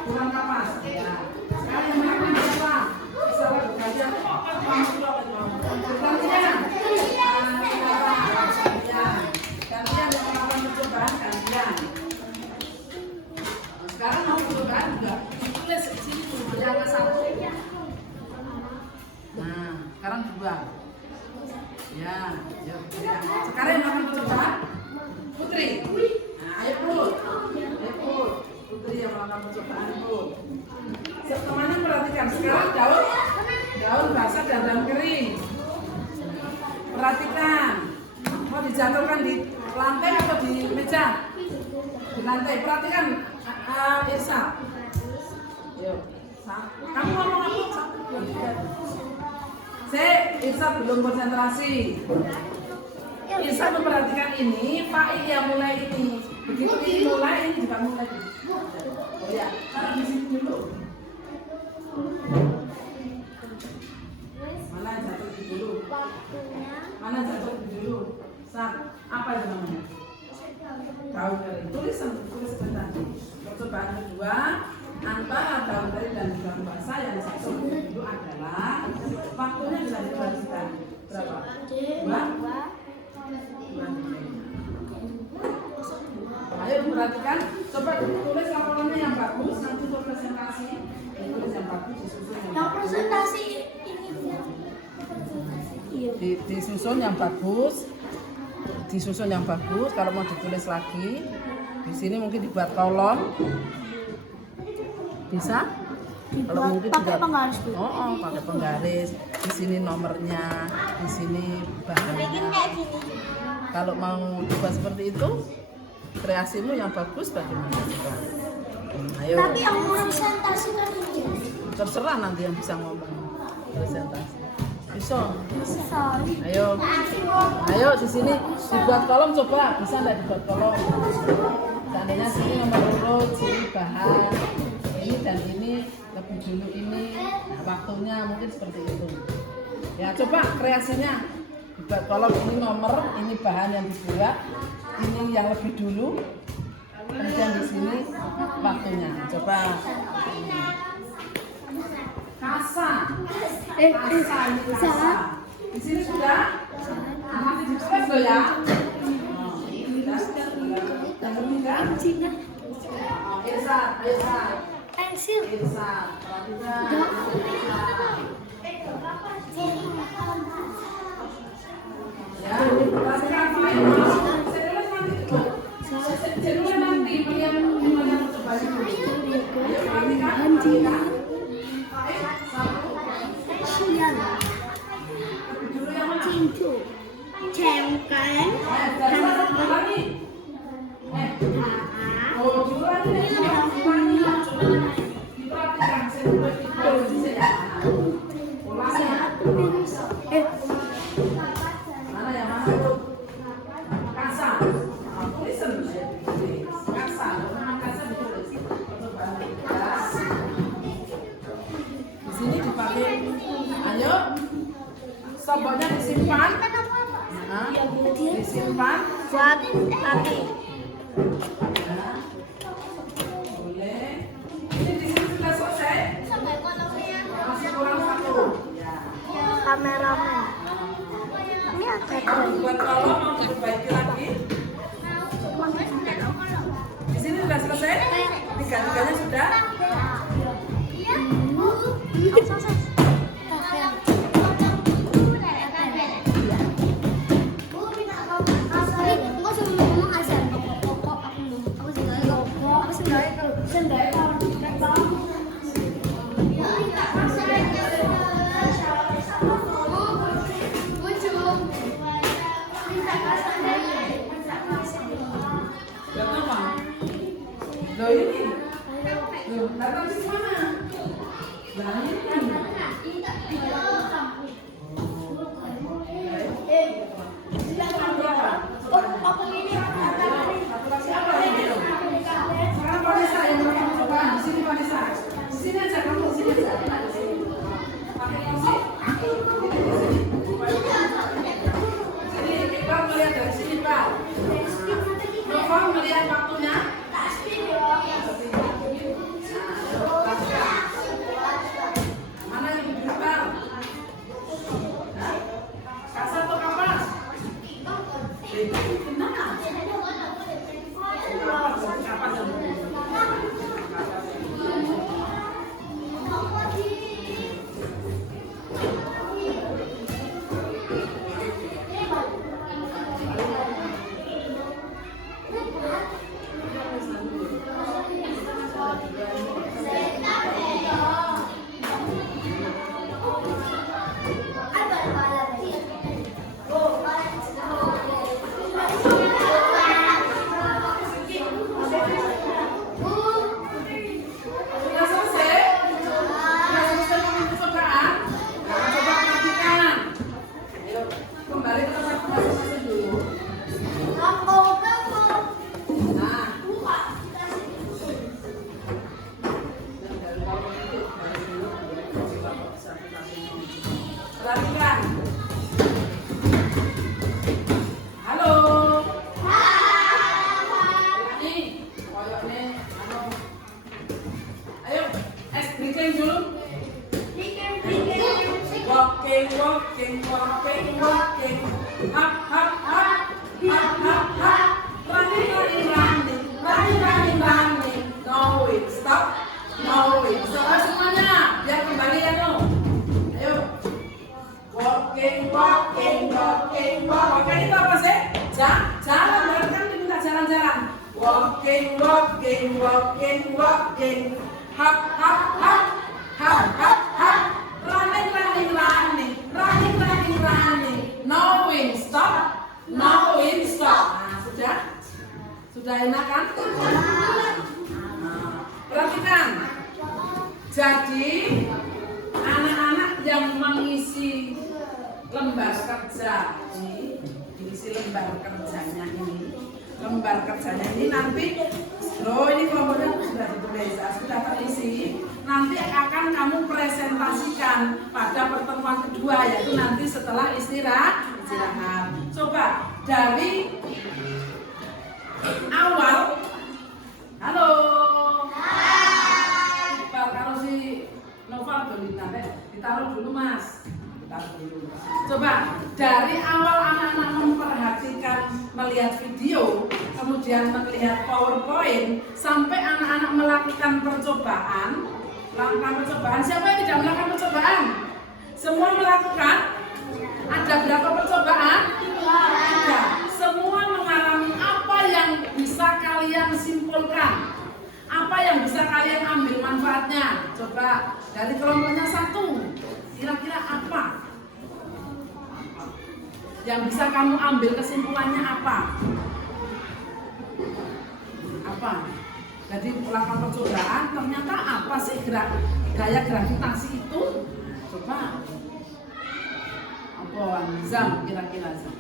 Kurang kapas. Ya. Sekarang yang mana siapa? Salah gantian. Gantian. Gantian yang melakukan percobaan gantian. Sekarang mau percobaan juga. Tulis di sini dulu yang satu. Nah, sekarang dua. Ya, yuk. Sekarang yang melakukan percobaan Putri. Nah, ayo Put. Putri yang melakukan percobaan Put. Teman-teman perhatikan sekarang daun basah dan daun kering. Perhatikan. Mau dijatuhkan di lantai atau di meja? Di lantai. Perhatikan Irsa. Yuk. Kamu ngomong apa? Irsa belum konsentrasi. Irsa memperhatikan ini, Pak yang mulai ini. Begitu ini mulai, ini juga mulai. Oh ya, taruh di sini dulu. Mana jatuh dulu? Mana jatuh dulu? Apa itu namanya? Daun kering. Tulis sebentar. Percobaan kedua antara daun kering dan daun basah yang satu dulu adalah waktunya bisa diperhatikan berapa? 2. Ayo perhatikan. Coba tulis laporannya yang bagus. Nanti untuk presentasi tulis yang bagus disusun. Yang presentasi ini disusun yang bagus. Disusun yang bagus. Kalau mau ditulis lagi, di sini mungkin dibuat kolom. Bisa? Kalau mungkin pakai penggaris. Pakai penggaris. Di sini nomornya, di sini bahannya. Kalau mau dibuat seperti itu, kreasimu yang bagus bagaimana? Ayo. Tapi yang presentasikan ini. Terserah nanti yang bisa ngomong presentasi. Bisa. Ayo di sini dibuat kolom, coba bisa nggak dibuat kolom? Seandainya sini nomor urut, sini bahan, ini dan ini lebih dulu ini, nah, waktunya mungkin seperti itu. Ya coba kreasinya dibuat kolom, ini nomor, ini bahan yang dibuat, ini yang lebih dulu, kemudian di sini waktunya. Coba. Kasa. Di sini sudah. Nanti ditulis loh ya. Irsa. Pensil. Irsa. Ya, perhatikan file. Saya nanti melihat gimana percobaan itu. Ayo perhatikan. Cintu, cengkeh, Stopwatchnya disimpan. Disimpan buat nanti. Boleh. Ini di sini sudah selesai. Masih kurang satu. Kameramen. Ini ada Mau buat kolom, mau diperbaiki lagi. Di sini sudah selesai. Tiga-tiganya sudah. Siapa yang bilang? Sekarang Vanessa yang melakukan percobaan. Di sini Vanessa. Di sini aja kamu, di sini aja. Pakai musik. Sini, Iqbal melihat dari sini, Pak. Nova melihat waktunya. Mana yang lebih besar? Kasar atau kapas? Benar. Kapas yang lebih sudah selesai? Sudah selesai dengan percobaan? Nah, coba perhatikan. Ayo, kembali ke tempat masing-masing dulu. Nah, perhatikan. Halo. Ini, koyoknya, ayo, breathing dulu. Walking, walking, walking, walking. Hop, hop, hop. Hop, hop, hop. Running, running, running. Running, running, running. No wait, stop. No wait. Stop semuanya. Biar kembali ya, no. Ayo. Walking, walking, walking, walking. Itu apa sih? Jalan, berarti kan diminta jalan-jalan. Walking, walking, walking, walking. Hop, hop, hop. Hop, hop, hop. Running, running, running. Running, running, running. No win, stop. No win, stop. Nah, sudah? Sudah enak kan? Perhatikan. Jadi, anak-anak yang mengisi lembar kerja ini, diisi lembar kerjanya ini nanti, ini kelompoknya sudah ditulis, sudah terisi. Nanti akan kamu presentasikan pada pertemuan kedua, yaitu nanti setelah istirahat. Coba dari awal. Halo. Kalau si Nova ditaruh dulu, Mas. Coba dari awal anak-anak memperhatikan melihat video, kemudian melihat PowerPoint, sampai anak-anak melakukan percobaan. Siapa yang tidak melakukan percobaan? Semua melakukan? Ada berapa percobaan? Ada. Semua mengalami. Apa yang bisa kalian simpulkan? Apa yang bisa kalian ambil manfaatnya? Coba dari kelompoknya 1. Kira-kira apa yang bisa kamu ambil kesimpulannya apa? Apa? Jadi melakukan percobaan, ternyata apa sih gaya gravitasi itu? Coba. Apa Zam kira-kira Zam?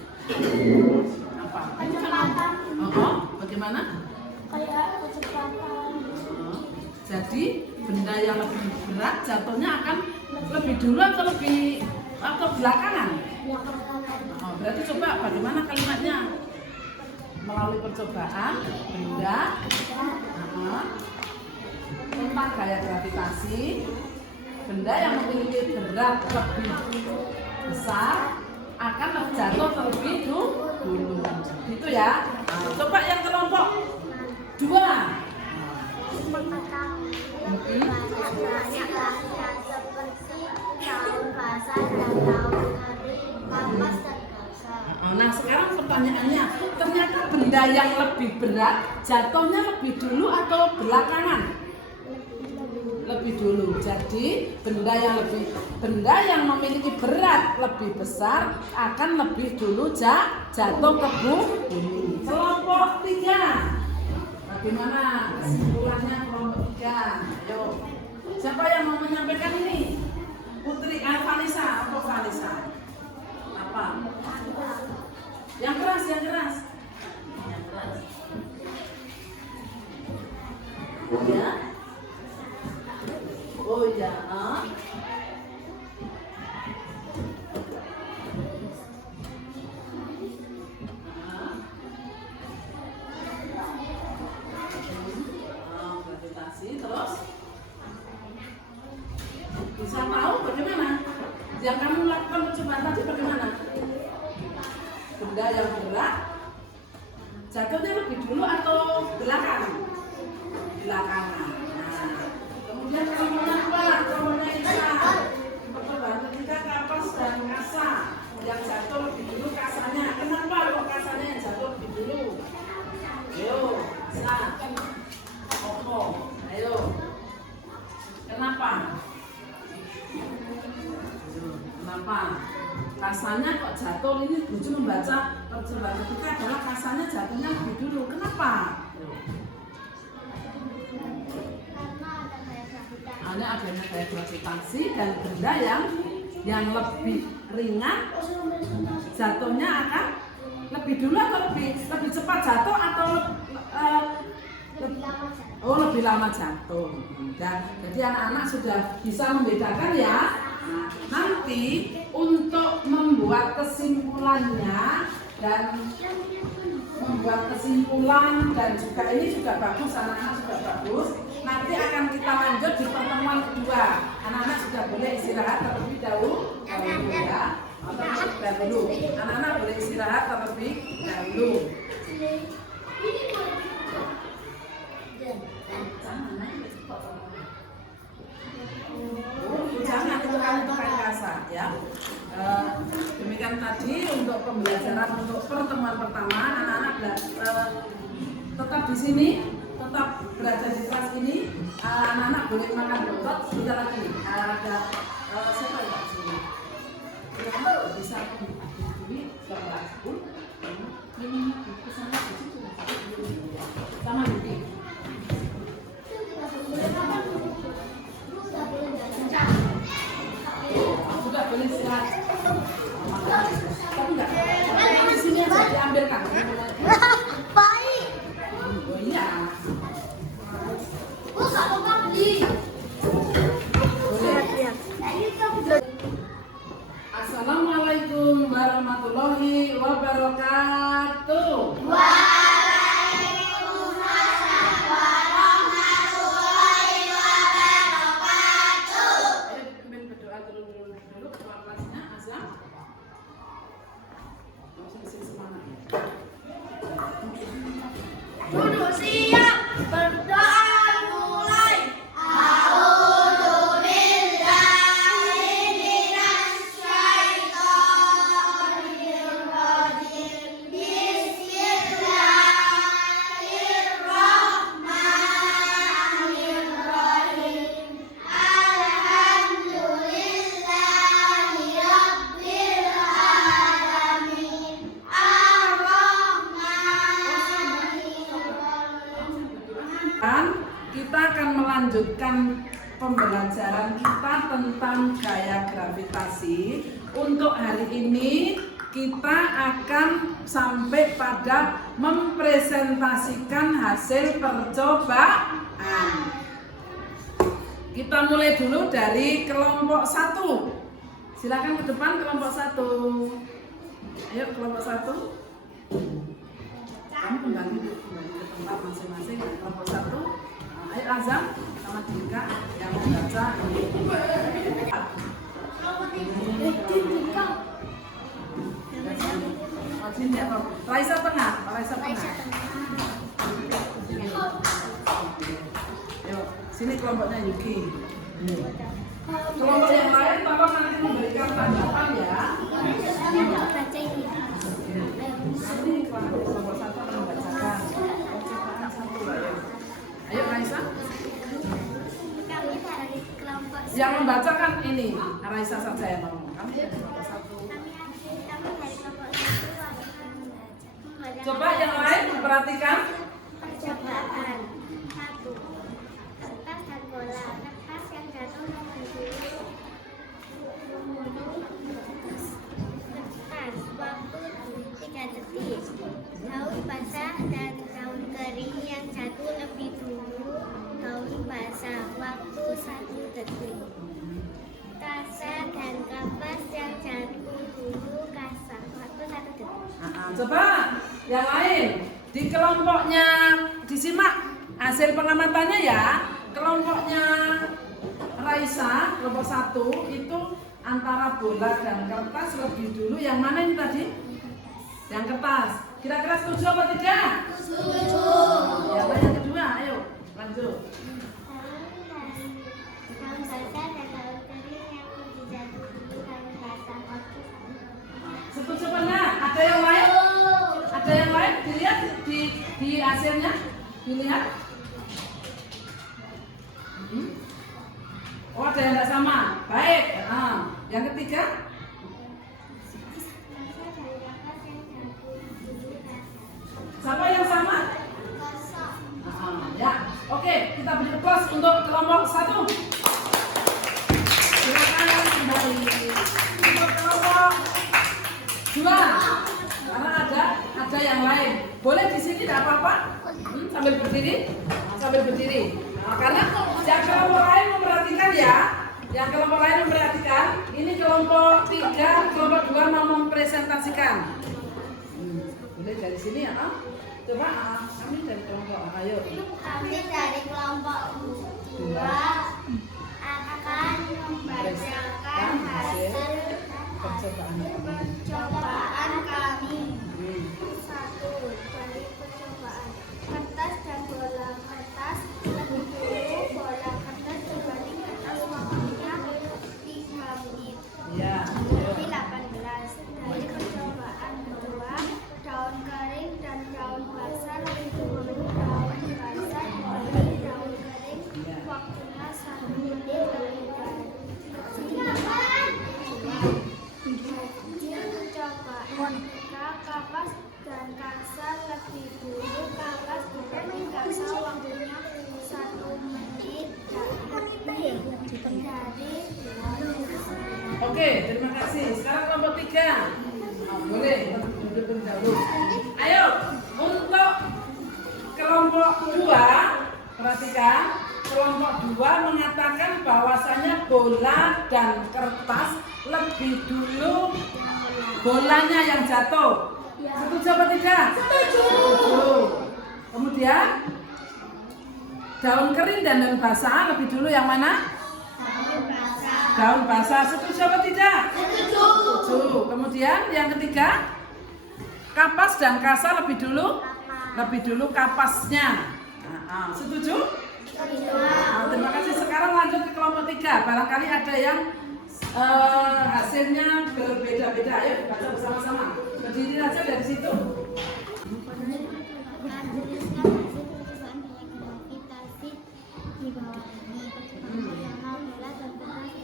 Apa? Kecepatan. Bagaimana? Kayak kecepatan. Jadi benda yang lebih berat jatuhnya akan lebih dulu atau belakangan? Berarti coba bagaimana kalimatnya? Melalui percobaan benda tentang gaya gravitasi, benda yang memiliki berat lebih besar akan jatuh terlebih dulu. Gitu ya. Coba yang kelompok 2. Mengetahui bahasa seperti tahun bahasa dan tahun hari, kapas dan bahasa. Nah sekarang pertanyaannya, ternyata benda yang lebih berat jatuhnya lebih dulu atau belakangan? Lebih dulu. Jadi benda yang memiliki berat lebih besar akan lebih dulu jatuh ke bumi. Kelompok 3. Bagaimana kesimpulannya kelompok 3? Ayo. Siapa yang mau menyampaikan ini? Putri Vanessa atau Vanessa? Apa? Yang keras, yang keras. Yang keras. Ya. Oh ya. Gravitasi terus bisa tahu bagaimana? Yang kamu lakukan percobaan tadi bagaimana? Benda yang berat jatuhnya lebih dulu atau belakang? Belakangan. Nah, kemudian kelompoknya apa? Kelompoknya Isa. Percobaan ketiga kapas dan kasa. Yang jatuh lebih dulu kasanya. Kenapa kok kasanya yang jatuh lebih dulu? Ayo, Isa. Opo. Ayo. Kenapa? Kenapa? Kasanya kok jatuh? Ini lucu membaca percobaan ketiga adalah kasanya jatuhnya lebih dulu. Kenapa? Ada adanya gaya gravitasi dan benda yang lebih ringan jatuhnya akan lebih dulu atau lebih cepat jatuh atau lebih lama jatuh. Jadi anak-anak sudah bisa membedakan ya. Nah, nanti untuk membuat kesimpulannya dan juga ini juga bagus, anak-anak sudah bagus. Nanti akan kita lanjut di pertemuan kedua. Anak-anak sudah boleh istirahat terlebih dahulu ya. Anak-anak boleh istirahat terlebih dahulu. Jangan itu kamu pakai kasar ya. Demikian tadi untuk pembelajaran untuk pertemuan pertama. Anak-anak tetap di sini, tetap berada di kelas ini. Anak-anak boleh makan botot. Sebentar lagi ada siapa yang di sini? Bisa duit berapa pun. Ini kesana di situ. Sama Yuki. Sudah boleh istirahat. Tapi enggak. Di sini aja diambilkan. Baik. Oh iya. Oh, kalau kamu beli. Assalamualaikum warahmatullahi wabarakatuh. Waalaikumsalam warahmatullahi wabarakatuh. Ayo pimpin berdoa dulu ketua kelasnya Azam. Langsung isi semangat. Duduk siap, berdoa mulai. Kita akan melanjutkan pembelajaran kita tentang gaya gravitasi. Untuk hari ini kita akan sampai pada mempresentasikan hasil percobaan. Kita mulai dulu dari kelompok 1. Silakan ke depan kelompok 1. Ayo kelompok 1. Kamu kembali ke tempat masing-masing. Kelompok 1. Ayo Azam sama Dika yang membaca ini. Raisa tengah. Ayo, sini kelompoknya Yuki. Kelompok yang lain tolong nanti memberikan tanggapan ya. Ini kelompok 1 akan membacakan percobaan 1. Ayo Raisa. Yang membacakan ini Raisa saja yang ngomong. Kami dari kelompok 1. Coba yang lain perhatikan. Percobaan 1. Kertas dan bola. Kertas yang jatuh lebih dulu kertas waktu 3 detik. Daun basah dan daun kering yang jatuh lebih dulu daun basah waktu 1 detik. Kasa dan kapas yang jatuh dulu kasa waktu 1 detik. Coba yang lain di kelompoknya disimak hasil pengamatannya ya. Kelompoknya Raisa kelompok 1 itu antara bola dan kertas lebih dulu yang mana ini tadi? Yang kertas. Kira-kira setuju apa tidak? Setuju. Ya, yang kedua, ayo lanjut. Daun basah dan daun kering yang jatuh dulu daun basah waktu 1 detik. Setuju apa enggak? Ada yang lain? Ada yang lain? Dilihat di hasilnya, dilihat. Oh, ada yang tidak sama. Baik. Yang ketiga? Siapa yang sama? Ya. Oke, kita beri applause untuk kelompok 1. Silakan kembali. Untuk kelompok 2. Karena ada yang lain. Boleh di sini tidak apa-apa? Sambil berdiri. Sambil berdiri. Karena yang kelompok lain memperhatikan ya. Yang kelompok lain memperhatikan. Ini kelompok 3, kelompok 2 mau mempresentasikan. Boleh dari sini ya. Coba kami dari kelompok. Ayo. Kami dari kelompok 2 akan membacakan hasil percobaan kami. 1. Dari percobaan kertas dan bola kertas lebih dulu bola kertas dibanding kertas waktunya 3 menit. Ya. Jadi 18. Dari percobaan kedua daun kering dan daun basah lebih dulu daun basah dibanding daun kering waktunya 1 menit lebih dari. Percobaan ketiga kapas dan kasa lebih dulu kapas dibanding kasa waktunya 1 menit dari. Oke, terima kasih. Sekarang kelompok 3. Boleh duduk dahulu. Ayo, untuk kelompok 2, perhatikan. Kelompok 2 mengatakan bahwasanya bola dan kertas lebih dulu bolanya yang jatuh. Setuju apa tidak? Setuju. Kemudian daun kering dan daun basah lebih dulu yang mana? Daun basah. Setuju apa tidak? Setuju. Kemudian yang ketiga, kapas dan kasa lebih dulu kapasnya. Setuju? Terima kasih. Sekarang lanjut ke kelompok 3. Barangkali ada yang hasilnya berbeda-beda. Ayo baca bersama-sama. Berdiri aja dari situ. Di bawah ini percobaan bola dan kertas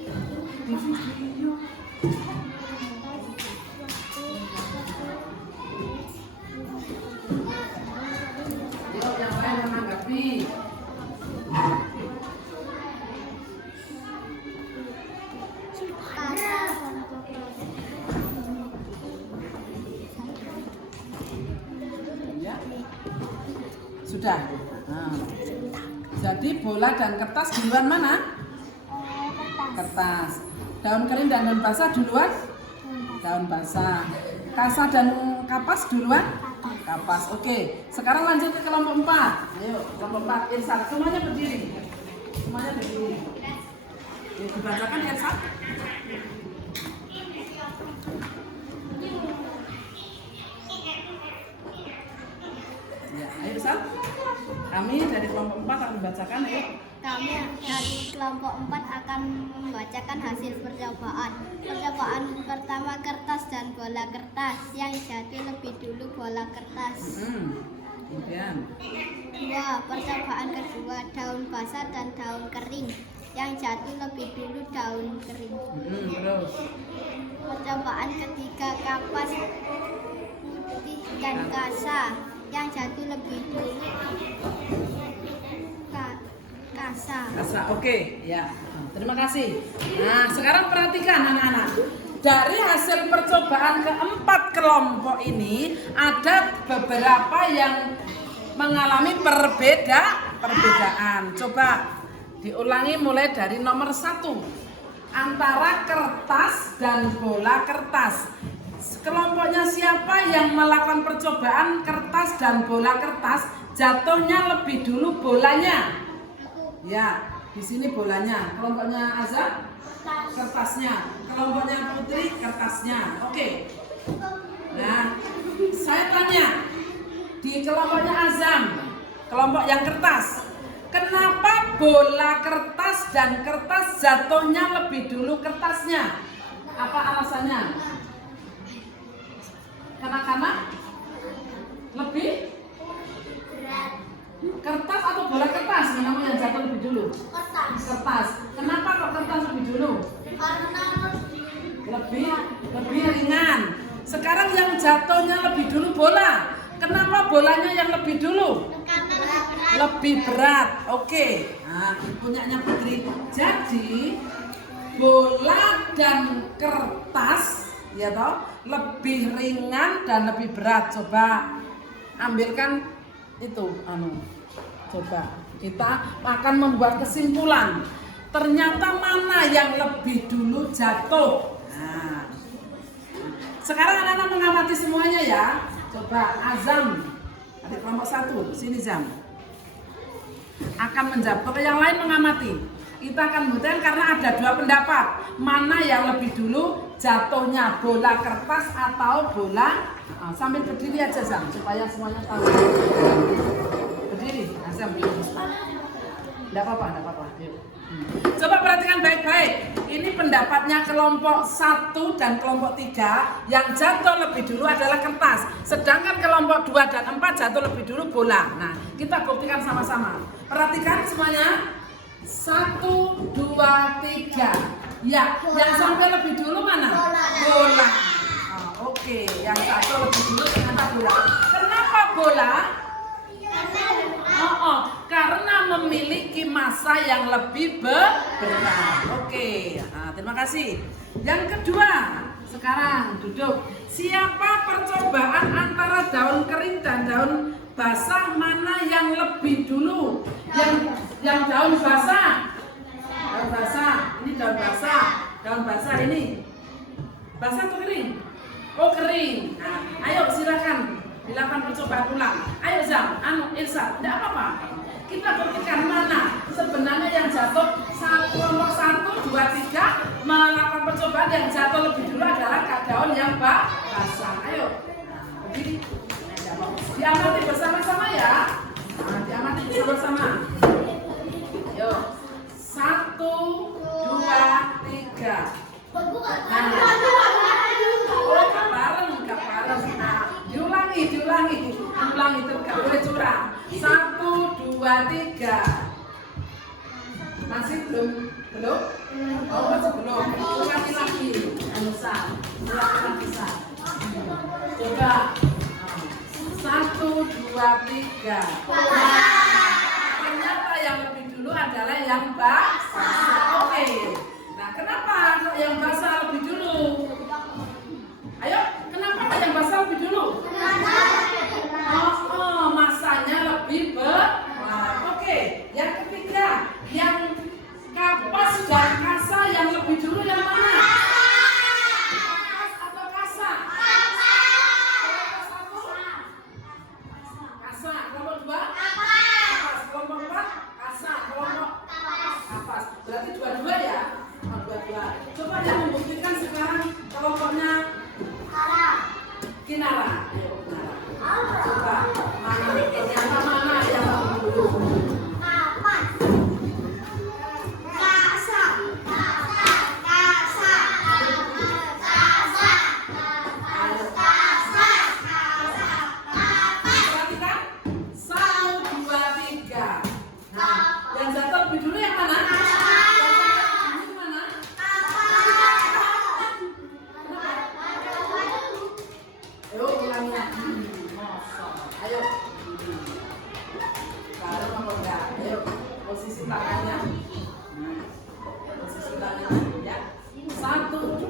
Yuk, yang lain menanggapi. Ya. Sudah. Jadi bola dan kertas duluan mana? Kertas. Daun kering dan daun basah duluan? Daun basah. Kasa dan kapas duluan? Kapas. Oke. Sekarang lanjut ke kelompok 4. Ayo, kelompok 4. Irsa, semuanya berdiri. Semuanya berdiri. Oke, dibacakan Irsa. Ya, ayo Irsa. Kami dari kelompok 4 akan membacakan, ayo. Kami dari kelompok 4 akan membacakan hasil percobaan. Percobaan pertama kertas dan bola kertas. Yang jatuh lebih dulu bola kertas. Kemudian 2. Percobaan kedua daun basah dan daun kering. Yang jatuh lebih dulu daun kering. terus Percobaan ketiga kapas putih dan kasa. Yang jatuh lebih dulu Kasa. Kasa, oke, ya. Terima kasih. Nah, sekarang perhatikan anak-anak. Dari hasil percobaan keempat kelompok ini ada beberapa yang mengalami perbedaan. Coba diulangi mulai dari nomor 1. Antara kertas dan bola kertas. Kelompoknya siapa yang melakukan percobaan kertas dan bola kertas, jatuhnya lebih dulu bolanya? Ya, di sini bolanya. Kelompoknya Azam, kertasnya. Kelompoknya Putri, kertasnya. Oke. Nah, saya tanya, di kelompoknya Azam, kelompok yang kertas, kenapa bola kertas dan kertas jatuhnya lebih dulu kertasnya? Apa alasannya? Karena lebih kertas atau bola kertas yang jatuh lebih dulu? Kertas. Kenapa kok kertas lebih dulu? Karena Lebih ringan. Sekarang yang jatuhnya lebih dulu bola. Kenapa bolanya yang lebih dulu? Lebih berat. Oke. Nah, punyanya Putri. Jadi bola dan kertas ya toh lebih ringan dan lebih berat. Coba ambilkan itu coba kita akan membuat kesimpulan. Ternyata mana yang lebih dulu jatuh. Nah, sekarang anak-anak mengamati semuanya ya. Coba Azam, adik kelompok 1, sini Zam, akan menjawab. Kalau yang lain mengamati, kita akan buktikan karena ada 2 pendapat. Mana yang lebih dulu jatuhnya, bola kertas atau bola. Sambil berdiri aja Zam, supaya semuanya tahu. Berdiri, Azam. Tidak apa-apa. Coba perhatikan baik-baik. Ini pendapatnya kelompok 1 dan kelompok 3. Yang jatuh lebih dulu adalah kertas. Sedangkan kelompok 2 dan 4 jatuh lebih dulu bola. Nah, kita buktikan sama-sama. Perhatikan semuanya. 1, 2, 3. Ya, yang sampai lebih dulu mana? Bola. Oke, yang satu lebih dulu ternyata bola. Kenapa bola? Karena memiliki massa yang lebih berat. Oke, terima kasih. Yang kedua, sekarang duduk. Siapa percobaan antara daun kering dan daun basah, mana yang lebih dulu? Yang daun basah. Daun basah. Ini daun basah. Daun basah ini. Basah atau kering? Oh, kering. Nah, ayo silakan dilakukan percobaan ulang. Ayo Zam, Ilsa, tidak apa-apa. Kita buktikan mana sebenarnya yang jatuh. Kelompok 1, 2, 3 melakukan percobaan yang jatuh lebih dulu adalah daun yang basah. Ayo, begini. Diamati bersama-sama ya. Diamati bersama-sama. Yuk, 1, 2, 3. Enggak bareng. Diulangi itu enggak boleh curang. 1, 2, 3. Masih belum? Oh, masih belum. Ulangi lagi. Bisa. Coba. 1, 2, 3. Ternyata yang lebih dulu adalah yang basah. Oke. Nah, kenapa yang basah lebih dulu? Ayo, kenapa yang basah lebih dulu? Masanya lebih berat. Oke, yang ketiga, yang kapas dan kasa yang lebih dulu yang mana? Kapas atau kasa? Kasa. Kelompok 2? Kapas. Kelompok 4? Kasa. Kelompok kapas. Berarti dua-dua ya? Dua-dua. Coba yang membuktikan sekarang kelompoknya Kinara. Coba ternyata mana yang dulu? Perhatikan 1, 2, 3. Nah, yang jatuh lebih dulu yang mana? Yang jatuh lebih dulu mana?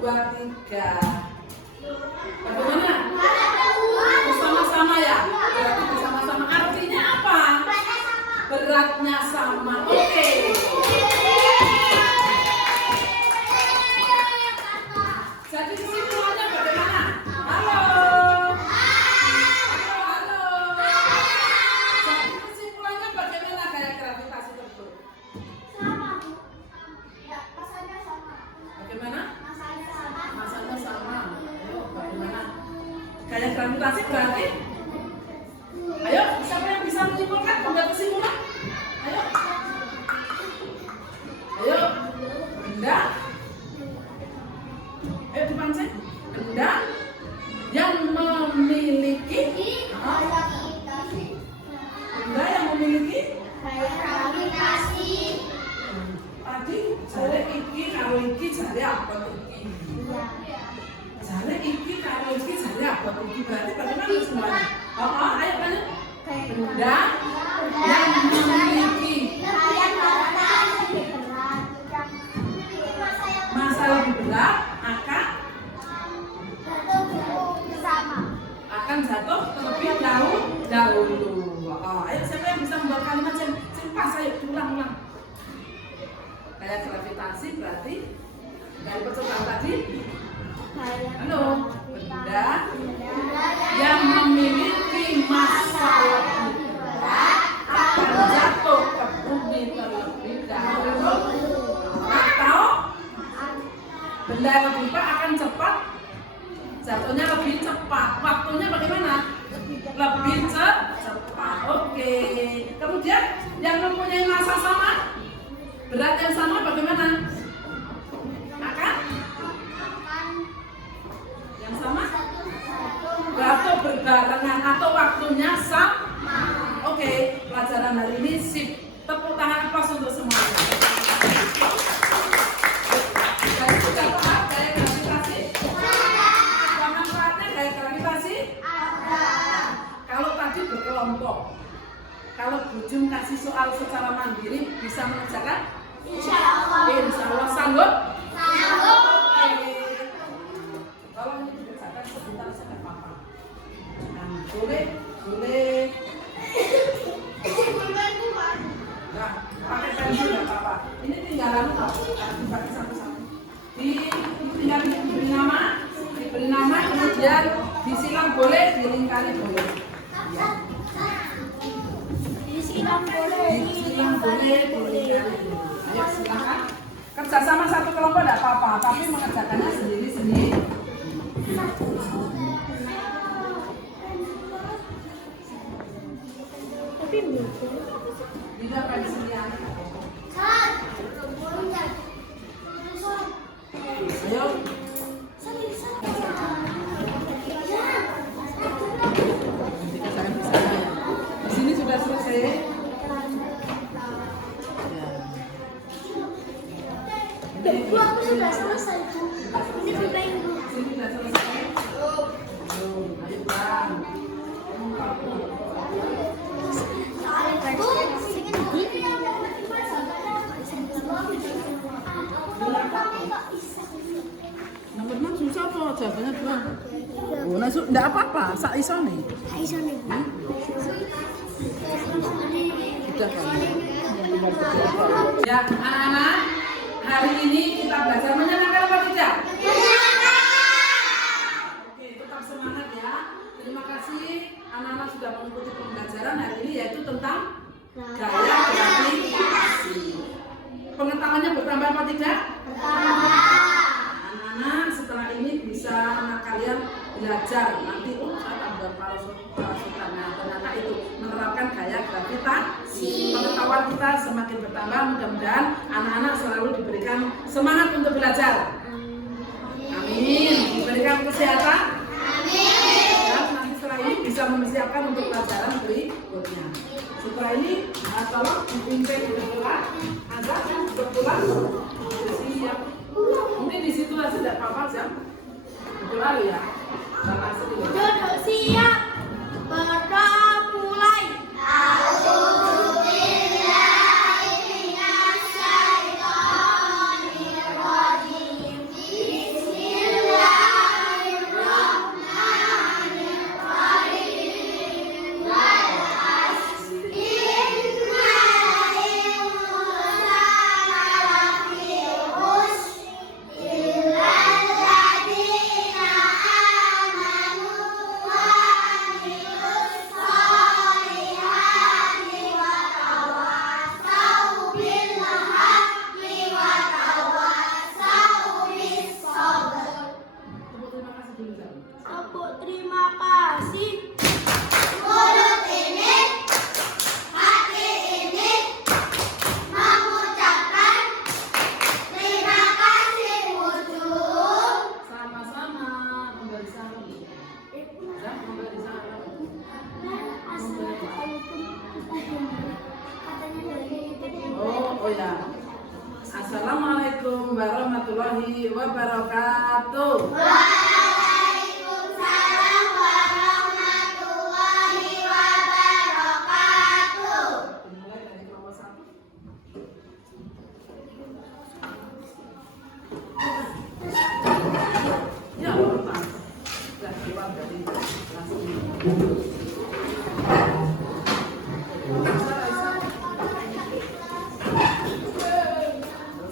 2, 3. Bagaimana? Bersama-sama ya? Berarti bersama-sama artinya apa? Beratnya sama. Oke. Jadi kesimpulannya bagaimana? Halo. Jadi kesimpulannya bagaimana gaya gravitasi tersebut? Bagaimana? Masanya sama. Ayo, bagaimana? Gaya gravitasi berarti? Ayo, siapa yang bisa menyimpulkan? Membuat kesimpulan? Ayo. Ayo. Benda. Ayo dipancing. Benda yang memiliki benda yang memiliki tadi jare iki karo iki jare apa tuh iki? Jare iki karo iki jare apa tuh iki? Berarti bagaimana semuanya? Ayo lanjut. Benda yang memiliki masa lebih berat akan jatuh terlebih dahulu. Ayo siapa yang bisa membuat kalimat yang pas? Ayo ulang. Gaya gravitasi berarti dari percobaan tadi. Halo, benda yang memiliki massa lebih berat akan jatuh ke bumi terlebih dahulu, atau benda yang lebih berat akan cepat jatuhnya lebih cepat. Waktunya bagaimana? Lebih cepat. Oke. Kemudian yang mempunyai massa sama, berat yang sama bagaimana? Akan yang sama jatuh berbarengan atau waktunya sama. Oke, pelajaran hari ini sip. Tepuk tangan aplaus untuk semuanya. Jadi sudah paham gaya gravitasi? Manfaatnya gaya gravitasi? Kalau tadi berkelompok, kalau Bu Jum kasih soal secara mandiri bisa mengerjakan? Insya Allah sanggup? Oke. Kalau ini dikerjakan sebentar saja nggak apa-apa. Boleh. Nah, pakai pensil nggak apa-apa. Ini tinggalan dipakai satu-satu. Tinggal diberi nama, kemudian disilang boleh, dilingkari boleh. Ya. Disilang boleh, dilingkari. Ayo silakan. Kerjasama satu kelompok tidak apa-apa, tapi mengerjakannya sendiri-sendiri. Tidak pada sendirian. Ayo. Di sini sudah selesai. Aku sudah selesai. Ini sudah Sini sudah selesai. Ayo bang. Nomor 6 susah apa? Jawabannya 2. Oh, nasuk enggak apa-apa, sak isone. Sudah kan. Ya, anak-anak, hari ini kita belajar menyenangkan apa tidak? Oke, tetap semangat ya. Terima kasih anak-anak sudah mengikuti pembelajaran hari ini, yaitu tentang gaya gravitasi. Pengetahuannya bertambah apa tidak? Anak-anak setelah ini bisa kalian belajar nanti saya tambah parasutannya ternyata itu menerapkan gaya gravitasi. Pengetahuan kita semakin bertambah, mudah-mudahan anak-anak selalu diberikan semangat untuk belajar. Amin. Diberikan kesehatan. Dan nanti setelah ini bisa mempersiapkan untuk pelajaran berikutnya. Setelah ini tolong dipimpin kebetulan agar kebetulan siap. Mungkin di situ aja tidak apa-apa jam. Betul ya. Duduk siap. Mulai. Bismillahirrahmanirrahim. wabarakatuh. Waalaikumsalam warahmatullahi wabarakatuh. Dimulai dari kelompok 1. Ya, hormat. Sudah keluar dari kelas ini.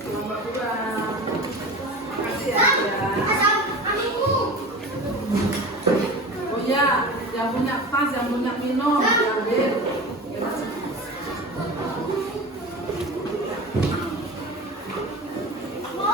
Selamat pulang. Makasih ya. Oh ya, yang punya tas, yang punya minum, diambil. Mau